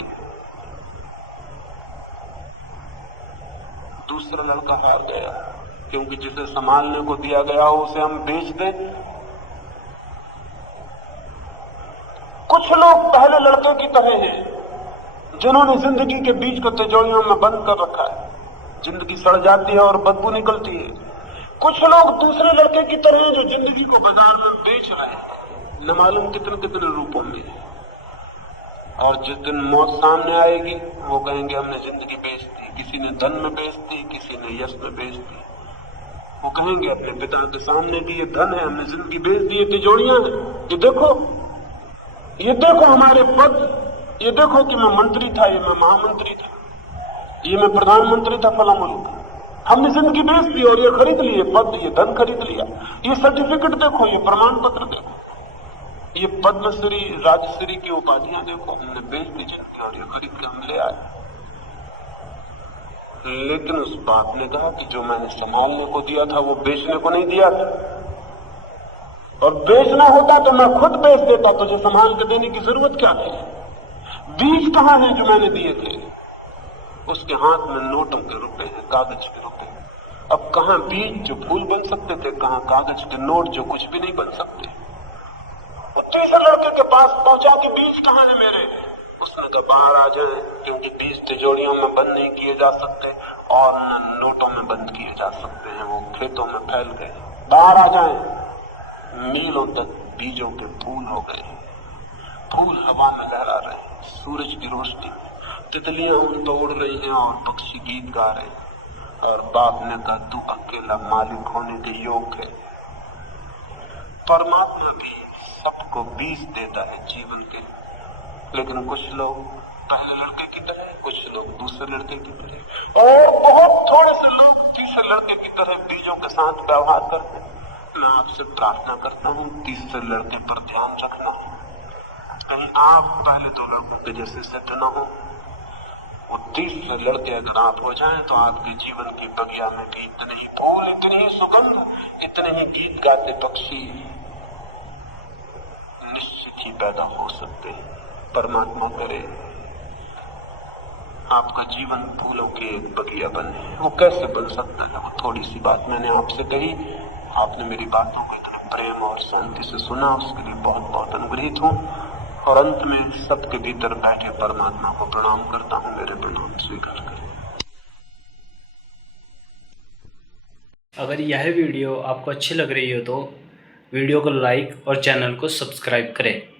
दूसरा लड़का हार गया, क्योंकि जिसे संभालने को दिया गया हो उसे हम बेच दें। कुछ लोग पहले लड़के की तरह हैं जिन्होंने जिंदगी के बीज को तिजोरियों में बंद कर रखा है। जिंदगी सड़ जाती है और बदबू निकलती है। कुछ लोग दूसरे लड़के की तरह हैं जो जिंदगी को बाजार में बेच रहे हैं, न मालूम कितने कितने रूपों में। और जिस दिन मौत सामने आएगी वो कहेंगे हमने जिंदगी बेच दी। किसी ने धन में बेच दी, किसी ने यश में बेच दी। वो कहेंगे अपने पिता के सामने कि ये धन है, हमने जिंदगी बेच दी, ये तिजोरियां हैं, ये देखो हमारे पद, ये देखो कि मैं मंत्री था, ये मैं महामंत्री था, ये मैं प्रधानमंत्री था फला मुल्क। हमने जिंदगी बेच दी और ये खरीद लिए पद, ये धन खरीद लिया, ये सर्टिफिकेट देखो, ये प्रमाण पत्र देखो, ये पद्मश्री राजश्री की उपाधियां देखो, हमने बेच दी जिंदगी और ये खरीद के हम ले आए। लेकिन उस बाप ने कहा कि जो मैंने संभालने को दिया था वो बेचने को नहीं दिया था, और बेचना होता तो मैं खुद बेच देता, तुझे संभाल के देने की जरूरत क्या थी। बीज कहां है जो मैंने दिए थे? उसके हाथ में नोटों के रुपए हैं, कागज के रुपए। अब कहां बीज जो फूल बन सकते थे, कहां कागज के नोट जो कुछ भी नहीं बन सकते। तीसरे लड़के के पास पहुंचा कि बीज कहां है मेरे? उसने कहा बाहर आ जाए, क्योंकि बीज तिजोरियों में बंद नहीं किए जा सकते और न नोटों में बंद किए जा सकते हैं, वो खेतों में फैल गए। बाहर आ जाए। मीलों तक बीजों के फूल हो गए, फूल हवा में लहरा रहे हैं, सूरज की रोशनी में तितलियां उन तो उड़ रही हैं और पक्षी गीत गा रहे हैं। और बाप ने कहा तू अकेला मालिक होने के योग्य है। परमात्मा भी सबको बीज देता है जीवन के, लेकिन कुछ लोग पहले लड़के की तरह, कुछ लोग दूसरे लड़के की तरह, और बहुत थोड़े से लोग तीसरे लड़के की तरह बीजों के साथ व्यवहार करते हैं। मैं आपसे प्रार्थना करता हूं तीसरे लड़के पर ध्यान रखना, कहीं आप पहले दो लड़कों के जैसे सिद्ध न हो। वो तीसरे लड़के अगर आप हो जाएं तो आपके जीवन की बगिया में भी इतने ही फूल, इतनी ही सुगंध, इतने ही गीत गाते पक्षी निश्चित ही पैदा हो सकते हैं। परमात्मा करे आपका जीवन फूलों की एक बगिया बने। वो कैसे बन सकता है? वो थोड़ी सी बात मैंने आपसे कही, आपने मेरी बातों को इतने प्रेम और शांति से सुना, उसके लिए बहुत बहुत अनुग्रहित हूं। और अंत में सबके भीतर बैठे परमात्मा को प्रणाम करता हूं। मेरे प्रणाम स्वीकार करें। अगर यह वीडियो आपको अच्छी लग रही हो तो वीडियो को लाइक और चैनल को सब्सक्राइब करें।